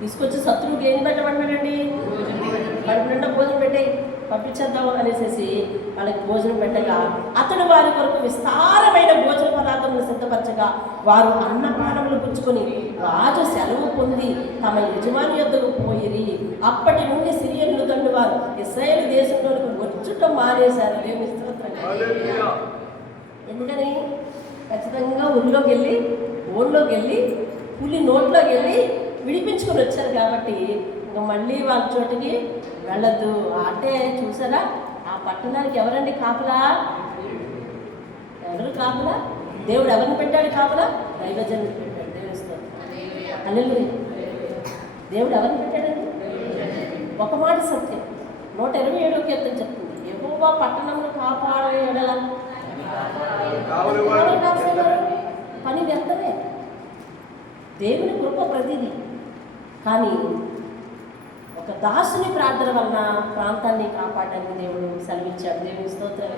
తీసుకొచ్చి శత్రువుకి ఏం పెట్టమన్నాడండి? కడుపు నిండా భోజనం పెట్టే పంపించేద్దాం అనేసి వాళ్ళకి భోజనం పెట్టగా అతడు వారి కొరకు విస్తారమైన భోజన పదార్థములు సిద్ధపరచగా వారు అన్నపానములు పుచ్చుకొని రాజు సెలవు పొంది తమ యజమాని యొద్దకు పోయిరి. అప్పటి నుండి సిరియన్లు దండు వారు ఇశ్రాయేలు దేశంలోకి వచ్చుటం మానేశారు. ఎందుకని? ఖచ్చితంగా ఊళ్ళోకి వెళ్ళి పులి నోట్లోకి వెళ్ళి విడిపించుకొని వచ్చారు కాబట్టి ఇంకా మళ్ళీ వాళ్ళ చోటికి వెళ్ళద్దు. అంటే చూసారా, ఆ పట్టణానికి ఎవరండి కాపలా? ఎవరు కాపలా? దేవుడు ఎవరిని పెట్టాడు కాపలా? దైవజనుడు పెట్టాడు. దేవుని స్తోత్రం. హల్లెలూయా. దేవుడు ఎవరిని పెట్టాడండి? ఒక మాట సత్యం. 127వ కీర్తన చెప్తుంది, యెహోవా పట్టణంను కాపాడే ఎడల పని వ్యర్థమే. దేవుని కృప ప్రతిదీ. కానీ ఒక దాసుని ప్రార్థన వలన ప్రాంతాన్ని కాపాడడానికి దేవుడు సెలవిచ్చాడు. దేవుని స్తోత్రం.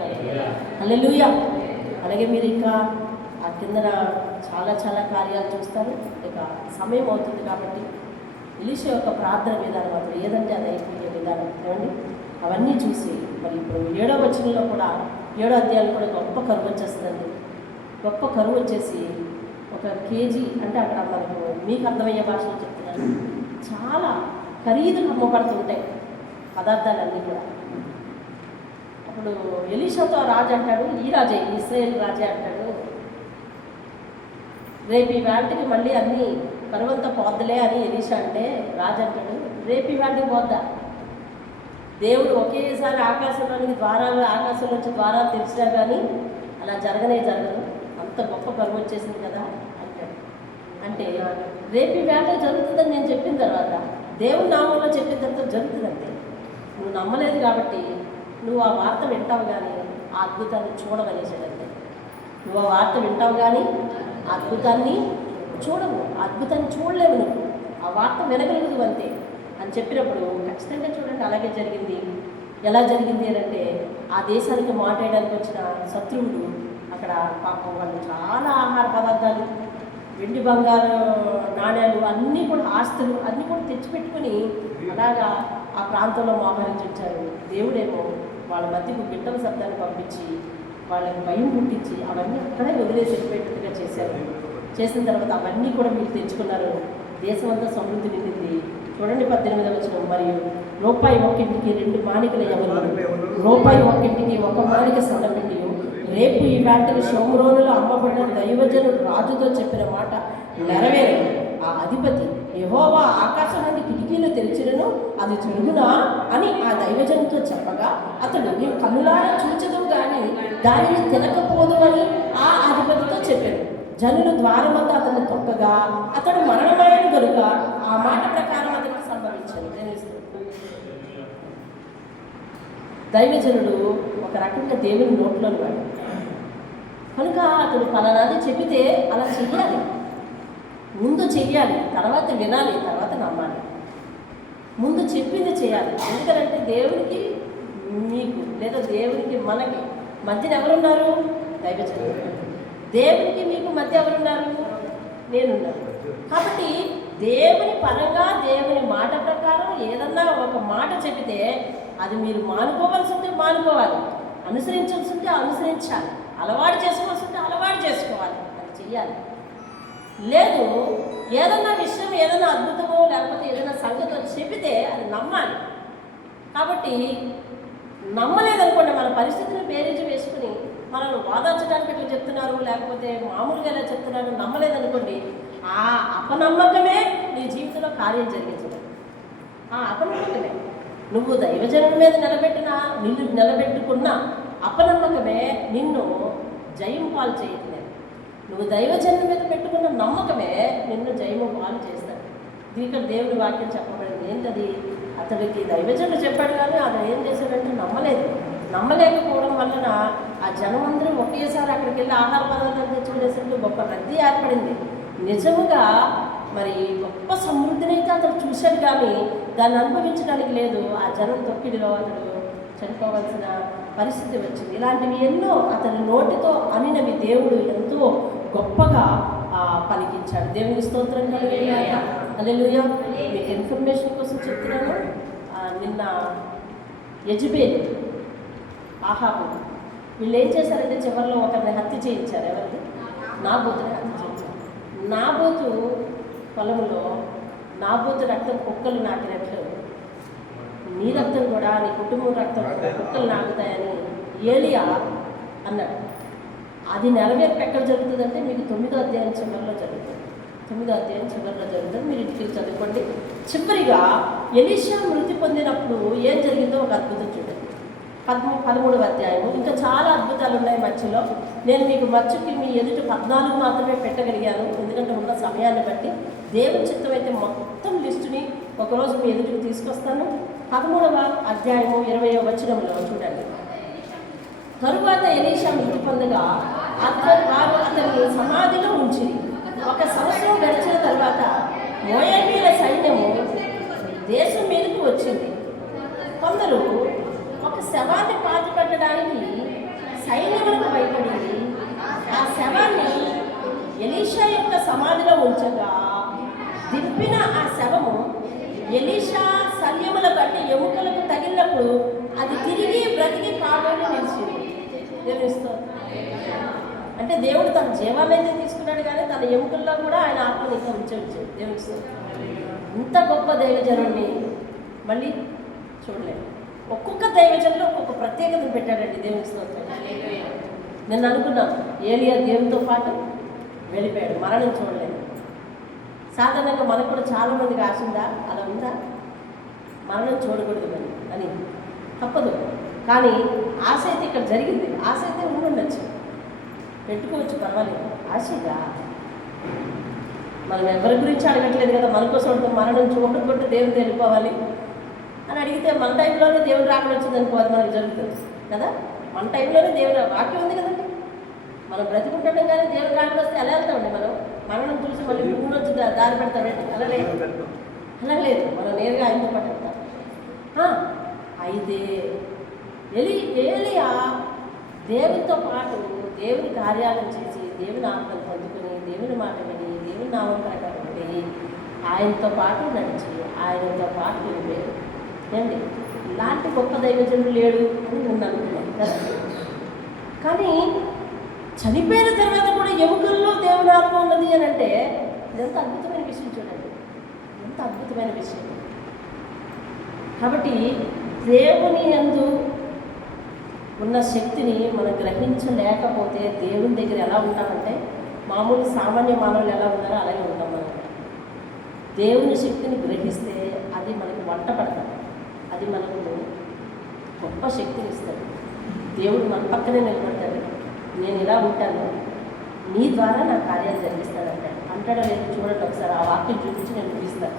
హల్లెలూయా. అలాగే మీరు ఇంకా ఆ కిందన చాలా కార్యాలు చూస్తారు. ఇక సమయం అవుతుంది కాబట్టి ఎలీషా యొక్క ప్రార్థన విధానం అతను ఏదంటే అది అయిపోయే విధానం ఏమండి అవన్నీ చూసి మరి ఇప్పుడు 7వ వచనంలో కూడా 7వ అధ్యాయంలో కూడా గొప్ప కరువు వచ్చేస్తుందండి. గొప్ప కరువు వచ్చేసి 1 కేజీ అంటే అక్కడ మనకు మీకు అర్థమయ్యే భాషలో చెప్తున్నాను, చాలా ఖరీదులు అమ్మబడుతుంటాయి పదార్థాలన్నీ కూడా. అప్పుడు ఎలీషాతో రాజు అంటాడు, ఈ రాజే ఇశ్రాయేల్ రాజే అంటాడు, రేపు ఈ వేళకి మళ్ళీ అన్నీ కరువంతా పోద్దలే అని ఎలీషా అంటే రాజు అంటాడు, రేపు ఈ వేళకి పోద్దా? దేవుడు ఒకేసారి ఆకాశంలోనికి ఆకాశంలోంచి ద్వారాలు తెరిచినా కానీ అలా జరగదు. అంత గొప్ప కరువు వచ్చేసింది కదా అంటాడు. అంటే రేపు ఈ వేళ జరుగుతుందని నేను చెప్పిన తర్వాత, దేవుని నామంలో చెప్పిన తర్వాత జరుగుతుందంటే నువ్వు నమ్మలేదు కాబట్టి నువ్వు ఆ వార్త వింటావు కానీ ఆ అద్భుతాన్ని చూడవలేసాడంతే. నువ్వు ఆ వార్త వింటావు కానీ ఆ అద్భుతాన్ని చూడవు, ఆ అద్భుతాన్ని చూడలేవు, నువ్వు ఆ వార్త వినగలదు అంతే అని చెప్పినప్పుడు ఖచ్చితంగా చూడండి అలాగే జరిగింది. ఎలా జరిగింది అని అంటే ఆ దేశానికి మాట్లాడడానికి వచ్చిన శత్రువులు అక్కడ పాపం వాళ్ళు చాలా ఆహార పదార్థాలు, వెండి బంగారు నాణ్యాలు అన్నీ కూడా, ఆస్తులు అన్నీ కూడా తెచ్చిపెట్టుకుని అలాగా ఆ ప్రాంతంలో మోహరించి వచ్చారు. దేవుడేమో వాళ్ళ మధ్యకు బిడ్డల శబ్దాన్ని పంపించి వాళ్ళకి భయం పుట్టించి అవన్నీ అక్కడే వదిలేసి వెళ్ళిపోయేటట్టుగా చేసిన తర్వాత అవన్నీ కూడా మీరు తెచ్చుకున్నారు. దేశం అంతా సమృద్ధి నిండింది. చూడండి 18వ వచనం, మరియు రూపాయి 1 2 మాణికలు ఎవరు, రూపాయి 1 1 మాణిక సన్నపిండి రేపు ఈ వాటిని షోమ్రోనులో అమ్మబడిన దైవజనుడు రాజుతో చెప్పిన మాట నెరవేరు. ఆ అధిపతి యెహోవా ఆకాశం నుండి కిటికీలు తెరిచినను అది జరుగునా అని ఆ దైవజనుతో చెప్పగా అతడు నీవు కన్నులారా చూచదు కానీ దానిని తినకపోదు అని ఆ అధిపతితో చెప్పాడు. జనులు ద్వారమంతా అతన్ని తొక్కగా అతడు మరణమైన కనుక ఆ మాట ప్రకారం అతనికి సంభవించాడు. దైవజనుడు ఒక రకంగా దేవుని నోట్లో వాడు కనుక అతడు పలానాది చెబితే అలా చెయ్యాలి, ముందు చెయ్యాలి, తర్వాత వినాలి, తర్వాత నమ్మాలి. ముందు చెప్పింది చేయాలి. ఎందుకంటే దేవునికి మీకు లేదా దేవునికి మనకి మధ్యన ఎవరున్నారు? దైవజనుడు. దేవునికి మీకు మధ్య ఎవరున్నారు? నేనున్నాను. కాబట్టి దేవుని పరంగా దేవుని మాట ప్రకారం ఏదన్నా ఒక మాట చెబితే అది మీరు మానుకోవాల్సి ఉంటే మానుకోవాలి, అనుసరించాల్సి ఉంటే అనుసరించాలి, అలవాటు చేసుకోవాల్సి ఉంటే అలవాటు చేసుకోవాలి, అది చెయ్యాలి. లేదు ఏదన్నా విషయం ఏదైనా అద్భుతమో లేకపోతే ఏదైనా సంగతి చెబితే అది నమ్మాలి. కాబట్టి నమ్మలేదనుకోండి, మన పరిస్థితిని బేరీజు వేసుకుని మనల్ని వాదార్చడానికి ఎట్లా చెప్తున్నారు, లేకపోతే మామూలుగా ఎలా చెప్తున్నారు, నమ్మలేదనుకోండి, ఆ అపనమ్మకమే నీ జీవితంలో కార్యం జరిగించడం. ఆ అపనమ్మకమే నువ్వు దైవజనుడి మీద నిలబెట్టుకున్న అపనమ్మకమే నిన్ను జయం పాలు చేయట్లేదు. నువ్వు దైవజనుడి మీద పెట్టుకున్న నమ్మకమే నిన్ను జయము పాలు చేస్తాడు. దీనికి దేవుడి వాక్యం చెప్పబడింది. ఏంటది? అతడికి దైవజనుడు చెప్పాడు కానీ అతను ఏం చేశాడంటే నమ్మలేదు. నమ్మలేకపోవడం వలన ఆ జనం అందరూ ఒకేసారి అక్కడికి వెళ్ళి ఆహార పదార్థాలు తెచ్చుకునేసరికి గొప్ప రద్దీ ఏర్పడింది. నిజముగా మరి గొప్ప సమృద్ధిని అయితే అతడు చూశాడు కానీ దాన్ని అనుభవించడానికి లేదు. ఆ జనం తొక్కిడిలో అతడు చనిపోవలసిన పరిస్థితి వచ్చింది. ఇలాంటివి ఎన్నో అతని నోటితో అనినవి దేవుడు ఎంతో గొప్పగా పలికించాడు. దేవుని స్తోత్రం హల్లెలూయా. హల్లెలూయా. మీకు ఇన్ఫర్మేషన్ కోసం చెప్తున్నాను. నిన్న యెజబెలు, ఆహాబు వీళ్ళు ఏం చేశారంటే చివరిలో ఒకరిని హత్య చేయించారు. ఎవరిది? నాబోతుని హత్య చేయించారు. నాబోతు పొలంలో నాబోతు రక్తం కుక్కలు నాకినట్లు నీ రక్తం కూడా, నీ కుటుంబం రక్తం కూడా కుక్కలు నాకుతాయని ఏలియా అన్నాడు. అది నెరవేర్పు ఎక్కడ జరుగుతుందంటే మీకు 9వ అధ్యాయం చివరిలో జరుగుతుంది. 9వ అధ్యాయం చివరిలో జరుగుతుంది. మీరు ఇంటికి చదువుకోండి. చివరిగా ఎలీషా మృతి పొందినప్పుడు ఏం జరిగిందో ఒక అద్భుతం చూడండి. 13వ అధ్యాయము. ఇంకా చాలా అద్భుతాలు ఉన్నాయి మధ్యలో. నేను మీకు మధ్యకి మీ ఎదుట 14 మాత్రమే పెట్టగలిగాను, ఎందుకంటే ఉన్న సమయాన్ని బట్టి. దేవుని చిత్తం అయితే మొత్తం లిస్టుని ఒకరోజు మీ ఎదుటికి తీసుకొస్తాను. 13వ అధ్యాయము 20వ వచనంలో చూడండి. తరువాత ఎలీషా మృతి పొందగా వారు అతన్ని సమాధిలో ఉంచిరి. 1 సంవత్సరం గడిచిన తర్వాత మోయాబీల సైన్యము దేశం మీదకు వచ్చింది. కొందరు ఒక శవాన్ని పాతిపెట్టడానికి సైన్యములకు భయపడి ఆ శవాన్ని ఎలీషా యొక్క సమాధిలో ఉంచగా దింపిన ఆ శవము ఎలీషా శల్యముల బట్టి ఎముకలకు తగిలినప్పుడు అది తిరిగి బ్రతికి కావాలని నిలిచింది. దేవునిస్తూ అంటే దేవుడు తన జీవాన్ని తీసుకున్నాడు కానీ తన ఎముకల్లో కూడా ఆయన ఆత్మని ఇంకా ఉంచాడు. దేవునిస్తూ ఇంత గొప్ప దైవజనుడిని మళ్ళీ చూడలేదు. ఒక్కొక్క దైవజనులో ఒక్కొక్క ప్రత్యేకతను పెట్టాడండి. దేవుని స్తోత్రం. నేను అనుకున్నాను ఏలియా దేవునితో పాటు వెళ్ళిపోయాడు, మరణం చూడలేదు. సాధారణంగా మనకు కూడా చాలామందికి ఆశ ఉందా? అలా ఉందా? మరణం చూడకూడదు అని తప్పదు. కానీ ఆశ అయితే ఇక్కడ జరిగింది. ఆశ అయితే ఉండొచ్చు, పెట్టుకోవచ్చు, పర్వాలేదు. ఆశగా మనం ఎవరి గురించి అడగట్లేదు కదా. మన కోసం ఉంటుంది మరణం చూడకుండా దేవుని వెళ్ళిపోవాలి అని అడిగితే మన టైంలోనే దేవుడు రాకుండా వచ్చింది అనుకో, అది మనకు జరుగుతుంది కదా. మన టైంలోనే దేవుడు వాక్యం ఉంది కదండి. మనం బ్రతికుంటాం కానీ దేవుడు రాకుండా వస్తే ఎలా వెళ్తామండి? మనం చూసి మళ్ళీ భూమి వచ్చి దారి పెడతామండి. అలా లేదు. మనం నేరుగా ఆయనతో పాటు వెళ్తాం. అయితే ఏలియా దేవునితో పాటు దేవుని కార్యాలను చేసి దేవుని ఆత్మను పొందుకొని దేవుని మాట విని దేవుని నామం ప్రకారం ఉండి ఆయనతో పాటు నడిచి ఆయనతో పాటు ఉండేది. ఏంటి ఇలాంటి గొప్ప దైవజనుడు లేడు అని నేను అనుకున్నాను కదా. కానీ చనిపోయిన తర్వాత కూడా ఎముకల్లో దేవుని ఆత్మ ఉన్నది అని అంటే ఇదంత అద్భుతమైన విషయం చూడండి, ఎంత అద్భుతమైన విషయం. కాబట్టి దేవుని యందు ఉన్న శక్తిని మనం గ్రహించలేకపోతే దేవుని దగ్గర ఎలా ఉంటామంటే మామూలు సామాన్య మానవులు ఎలా ఉన్నారో అలాగే ఉంటాం మనం. దేవుని శక్తిని గ్రహిస్తే అది మనకు వంట పడతాం, అది మనకు గొప్ప శక్తిని ఇస్తాడు. దేవుడు మన పక్కనే నిలబడతాడు. నేను ఇలా ఉంటాను, నీ ద్వారా నా కార్యాలు జరిగిస్తాడంటే అంటాడో లేదు చూడండి ఒకసారి. ఆ వాక్యం చూపించి నేను చూపిస్తాను.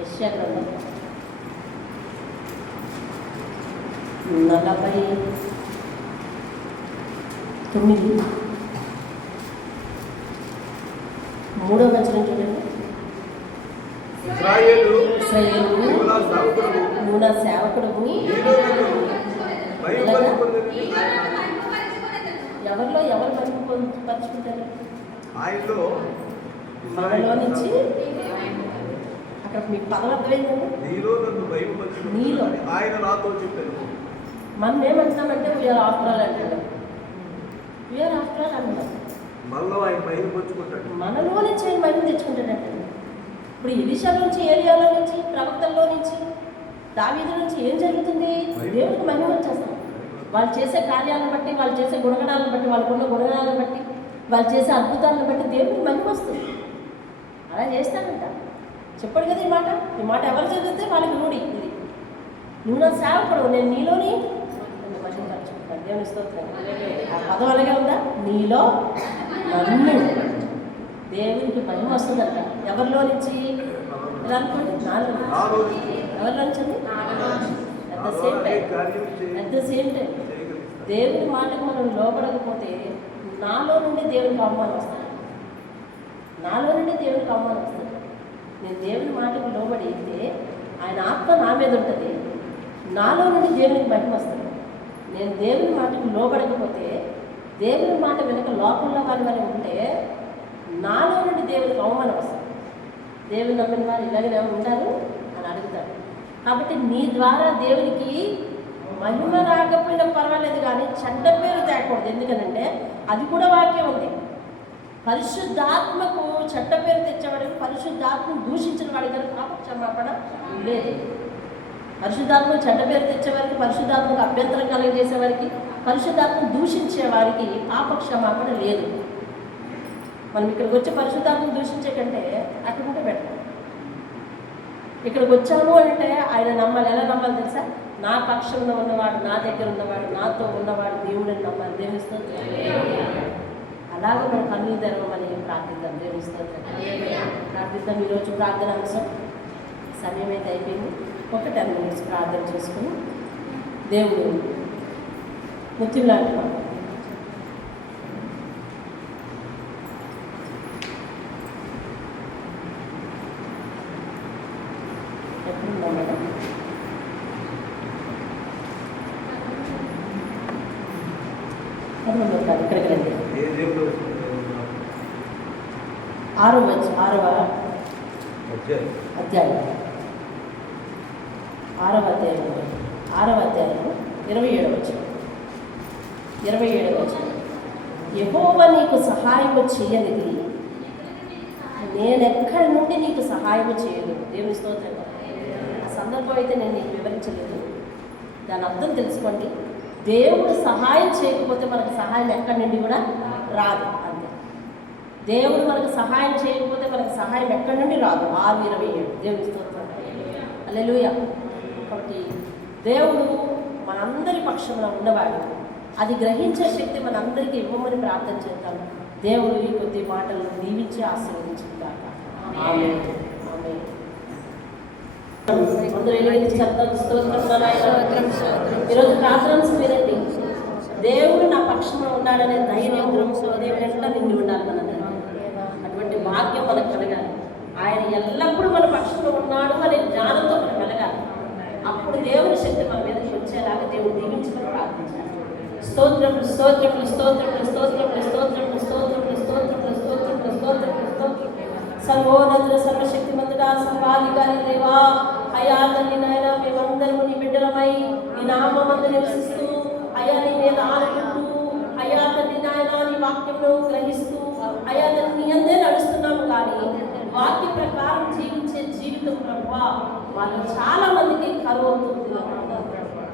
యెషయా గ్రంథం 49 3వ వచనం చూడండి. ఇశ్రాయేలు నువ్వు నా సేవకుడువు, ఎవరిలో ఎవరు మహిమపరుచుకుంటారు? మనలో నుంచి. అక్కడ మీకు పదం అర్థమైందండి. నీలో ఆయన నాతో చెప్పారు. మనం ఏమంటున్నామంటే వీఆర్ ఆఫ్టర్ ఆల్ అంటున్నాం. వీఆర్ ఆఫ్టర్ ఆల్ అంటున్నాం. మనలో ఆయన మహిమ పంచుకుంటాడు, మనలో నుంచి ఆయన మహిమ తెచ్చుకుంటాడంటే. ఇప్పుడు ఎలీషా నుంచి, ఏలియాలో నుంచి, ప్రవక్తల్లో నుంచి, దావీదు నుంచి ఏం జరుగుతుంది? దేవుడికి మహిమ వచ్చేస్తాం. వాళ్ళు చేసే కార్యాలను బట్టి, వాళ్ళు చేసే గుణగణాలను బట్టి, వాళ్ళకున్న గుణగణాలను బట్టి, వాళ్ళు చేసే అద్భుతాలను బట్టి దేవుడికి మహిమ వస్తుంది. అలా చేస్తాడంట. చెప్పాడు కదా ఈ మాట ఎవరు చదివితే వాళ్ళకి రూఢి ఇది. నువ్వు నా సేవకుడు, నేను నీలోని మహిమపరచుకుంటాను. దేవుని స్తోత్రం. ఆ పదం అలాగే ఉందా? నీలో నన్ను. దేవునికి మహిమ వస్తుందంట. ఎవరిలో నుంచి? ఇలా అనుకోండి, నాలో. ఎవరిలో నుంచి? అట్ ద సేమ్ టైం దేవుని మాటకు మనం లోపడకపోతే నాలో నుండి దేవునికి అవమానం వస్తుంది. నాలో నుండి దేవునికి అవమానం వస్తుంది. నేను దేవుని మాటకు లోబడితే ఆయన ఆత్మ నా మీద ఉంటుంది, నాలో నుండి దేవునికి మహిమ వస్తుంది. నేను దేవుని మాటకు లోబడకపోతే, దేవుని మాట వెనుక లోకంలో వాళ్ళని ఉంటే నాలో నుండి దేవునికి అవమానం వస్తుంది. దేవుని నమ్మిన వారు ఇలాగే ఉంటారు అని అడుగుతారు. కాబట్టి నీ ద్వారా దేవునికి మహిమ రాకపోయినా పర్వాలేదు, కానీ చెడ్డ పేరు తేకూడదు. ఎందుకనంటే అది కూడా వాక్యం ఉంది. పరిశుద్ధాత్మకు చెడ్డ పేరు తెచ్చేవాడికి, పరిశుద్ధాత్మను దూషించిన వాడి కనుక పాప క్షమాపణ లేదు. పరిశుద్ధాత్మకు చెడ్డ పేరు తెచ్చేవారికి, పరిశుద్ధాత్మకు అభ్యంతరం కలిగజేసేవారికి, పరిశుద్ధాత్మను దూషించే వారికి పాప క్షమాపణ లేదు. మనం ఇక్కడికి వచ్చి పరిశుద్ధాత్మను దూషించే కంటే అక్కడ ఉంటే బెటర్. ఇక్కడికి వచ్చాము అంటే ఆయన నమ్మాలి. ఎలా నమ్మాలి తెలుసా? నా పక్షంలో ఉన్నవాడు, నా దగ్గర ఉన్నవాడు, నాతో ఉన్నవాడు దేవుడిని నమ్మాలి. దేవుని స్తోత్రం. అలాగే మనం కన్నులు తెరవమని ప్రార్థిద్దాం. దేవుని స్తోత్రం. ప్రార్థిద్దాం. ఈరోజు ప్రార్థన అంశం సమయం అయితే అయిపోయింది. ఒక 10 minutes ప్రార్థన చేసుకుని దేవుడు ముత్యంలాంటి ఎప్పుడుందా మేడం? ఇక్కడికి రండి. 6వ అధ్యాయం 27వ వచనం. యెహోవా నీకు సహాయము చేయనిది నేనెక్కడి నుండి నీకు సహాయము చేయను. దేవుని స్తోత్రం. ఆ సందర్భం అయితే నేను నీకు వివరించలేదు. దాని అర్థం తెలుసుకోండి. దేవుడు సహాయం చేయకపోతే మనకు సహాయం ఎక్కడి నుండి కూడా రాదు. అంతే. దేవుడు మనకు సహాయం చేయకపోతే మనకు సహాయం ఎక్కడి నుండి రాదు. 6:27. దేవుని స్తోత్రం. హల్లెలూయా. కాబట్టి దేవుడు మనందరి పక్షంలో ఉన్నవాడు. అది గ్రహించే శక్తి మనందరికీ ఇవ్వమని ప్రార్థన చేద్దాం. దేవుడు ఈ కొద్ది మాటలను దీవించి ఆశీర్వదించుగాక. ఆమేన్. ఆమేన్. ఈరోజు ప్రార్థన వినండి. దేవుడు నా పక్షంలో ఉన్నాడనే ధైర్యం దేవుడు నిండి ఉండాలి. మనందరం అటువంటి భాగ్యం మనకు కలగాలి. ఆయన ఎల్లప్పుడూ మన పక్షంలో ఉన్నాడు అనే జ్ఞానంతో మనం కలగాలి. అప్పుడు దేవుని శక్తి మన మీదకి వచ్చేలాగా దేవుడు దీవించమని ప్రార్థించాలి. స్తోత్రములు స్తోత్రములు స్తోత్రములు స్తోత్రములు స్తోత్రములు స్తోత్రములు స్తోత్రములు స్తోత్రములు స్తోత్రములు స్తోత్రములు. సర్వోన్నతుల సర్వశక్తిమంతుడా, సర్వాధికారి దేవా, అయ్యా తండ్రి నాయన, మేమందరము నీ బిడ్డలమై నీ నామమందు నివసిస్తూ, అయ్యా నీ మీద ఆనుకుంటూ, అయ్యా తండ్రి నాయన నీ వాక్యంలో గ్రహిస్తూ, అయ్యా తండ్రి నీ అందే నడుస్తున్నాము. కానీ వాక్య ప్రకారం జీవించే జీవితం ప్రభువా వాళ్ళు చాలా మందికి కరువు అవుతుంది.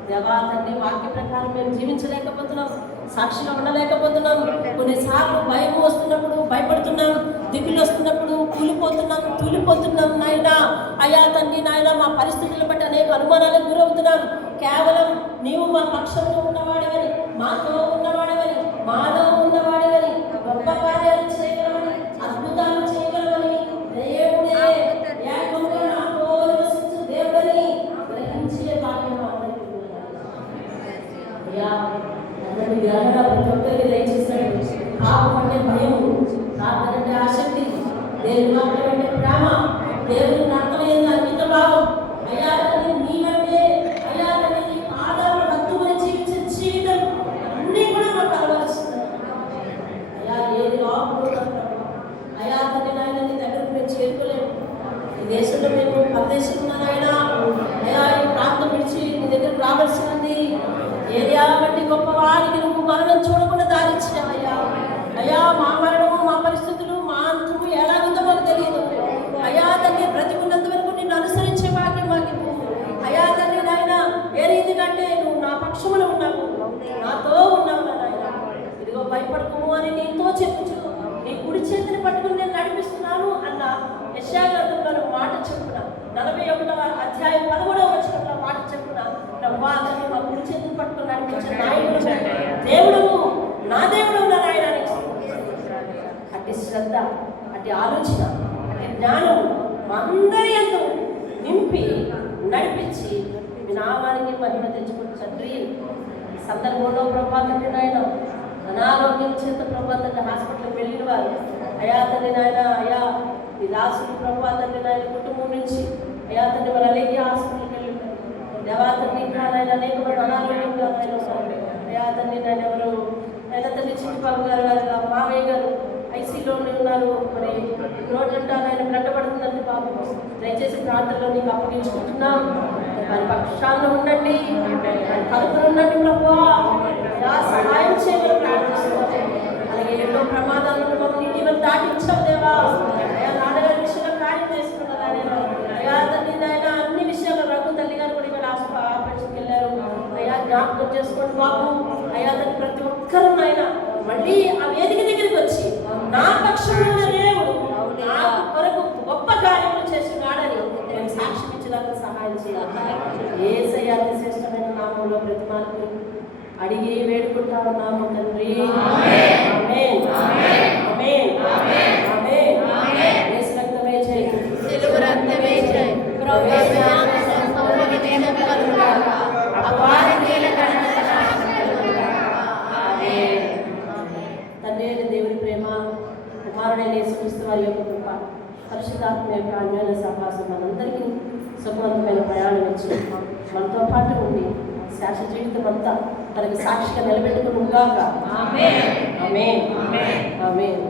దేవా తండ్రి, వాక్య ప్రకారం మేము జీవించలేకపోతున్నాం, సాక్షిగా ఉండలేకపోతున్నాం. కొన్నిసార్లు భయం వస్తున్నప్పుడు భయపడుతున్నాం, దిగులు వస్తున్నప్పుడు తూలిపోతున్నాం నాయన. అయ్యా తండ్రి నాయన, మా పరిస్థితులను బట్టి అనేక అనుమానాలకు గురవుతున్నాం. కేవలం నీవు మా పక్షంలో ఉన్నవాడవని, మాతో ఉన్నవాడవని, మాలో ఉన్నవాడవని, గొప్ప కార్యాలు చేయగలవని, అద్భుతాలు చేయగలవని, దేవుడే ఏకంగా నాతో నివసించు దేవుడని గ్రహించే భాగ్యం అయ్యా. అందరి గ్రహణ ప్రతి ఒక్కరికి దయచేస్తాడు. పాపం అంటే భయం, ప్రార్థన అంటే ఆసక్తి, దేవుని వాక్యం అంటే ప్రేమ, దేవుని అర్థమైంది అంకిత భావం. అయ్యా నీవంటే అయ్యా నీ పాదాలను హత్తుకుని జీవించే జీవితం అన్నీ కూడా మాకు అలవరుస్తున్నాయి అయ్యా. ఏది లోపల అయ్యా తండ్రి నాయన, నీ దగ్గరకు మేము చేరుకోలేము. ఈ దేశంలో మేము పరదేశంలో నాయన అయ్యా, ఈ ప్రాంతం విడిచి నీ దగ్గరకు రావాల్సినది. ఏరియా బట్టి గొప్ప వారికి నువ్వు మరణం చూడకుండా దారిచ్చావయ్యా. అయ్యా మా మరణము, మా పరిస్థితులు, మా అంతము ఎలాగుందో మాకు తెలియదు అయ్యా తండ్రి. బ్రతికున్నంత వరకు నిన్ను అనుసరించే భాగ్యం మాకు అయ్యా తండ్రి నాయన. ఏ రీతికంటే నువ్వు నా పక్షములో ఉన్నావు, నాతో ఉన్నావు నాయన. ఇదిగో భయపడకము అని నీతో చెప్పుచు నీ కుడి చేతిని పట్టుకుని నేను నడిపిస్తున్నాను అన్న యెషయా గ్రంథంలో మాట చెప్పున 41వ అధ్యాయం 11వ వచనంలో మాట చెప్పున, ప్రభువా తండ్రి మా కుడి చేతిని పట్టుకుని నడిపించే నాయకుడు దేవుడు, నా దేవుడు ఉన్నాడు ఆయన. అట్టి శ్రద్ధ, అట్టి ఆలోచన, అట్టి జ్ఞానం మా అందరి యందు నింపి నడిపించి మీ నామానికి మహిమ తెచ్చుకుంటు తండ్రి. ఈ సందర్భంలో ప్రభా తండ్రి నాయన, అనారోగ్యం చేత ప్రభా తండ్రి హాస్పిటల్కి వెళ్ళిన వారు అయా తండ్రి నాయన, అయా ఈ దాసులు ప్రభా తండ్రి నాయన కుటుంబం నుంచి అయా తండ్రి మరి అలాగే హాస్పిటల్కి వెళ్ళి దేవా తండ్రి ఇంకా నాయన అనేక మంది అనారోగ్యంగా అయా తండ్రి నాయన ఎవరు అయినా తండ్రి చిట్టిబాబు గారు మామయ్య గారు ఐసీలో ఉన్నారు. మరి రోజంటా ఆయన బ్లడ్ పడుతుందండి బాబు, దయచేసి ప్రార్థనలో నీకు అప్పగించుకుంటున్నాం. వారి పక్షాల్లో ఉండండి, వారి కలుపులు ఉండండి ప్రభువా, సహాయం చేయమని ప్రార్థిస్తున్నాం. అలాగే ఎన్నో ప్రమాదాలను మమ్మల్ని ఇటీవల దాటించావు దేవా. అయ్యా నాన్నగారి విషయంలో కార్యం చేసుకున్నదా నేను అయ్యా తండ్రి నాయన, అన్ని విషయాల్లో రఘు తల్లి గారు కూడా ఇవాళ ఆపరేషన్కి వెళ్ళారు. అయ్యా జ్ఞాపకం చేసుకోండి బాబు. అయ్యా తండ్రి ప్రతి ఒక్కరూ నాయన మళ్ళీ ఆ వేదిక దగ్గరికి వచ్చి నా పక్షంలో ఉన్న దేవుడు నా కొరకు గొప్ప కార్యములు చేస్తున్నాడని నేను సాక్షి ఇచ్చడానికి సహాయం చేయాలి. యేసయ్య అతి శ్రేష్టమైన నామములో ప్రతిమాలు అడిగి వేడుకుంటా ఉన్నాము తండ్రి. ఆమేన్, ఆమేన్, ఆమేన్. యేసు రక్తమే జై, సిలువ రక్తమే జై. తండ్రి అయిన దేవుని ప్రేమ, కుమారుడైన యేసుక్రీస్తు వారి యొక్క కృప, పరిశుద్ధాత్మ యొక్క అన్యోన్య సహవాసం మనందరికీ సుఖవంతమైన ప్రయాణం ఇచ్చి మనతో పాటు ఉండి శాశ్వత జీవితం అంతా తనకి సాక్షిగా నిలబెట్టుకుని గాక. ఆమేన్, ఆమేన్, ఆమేన్.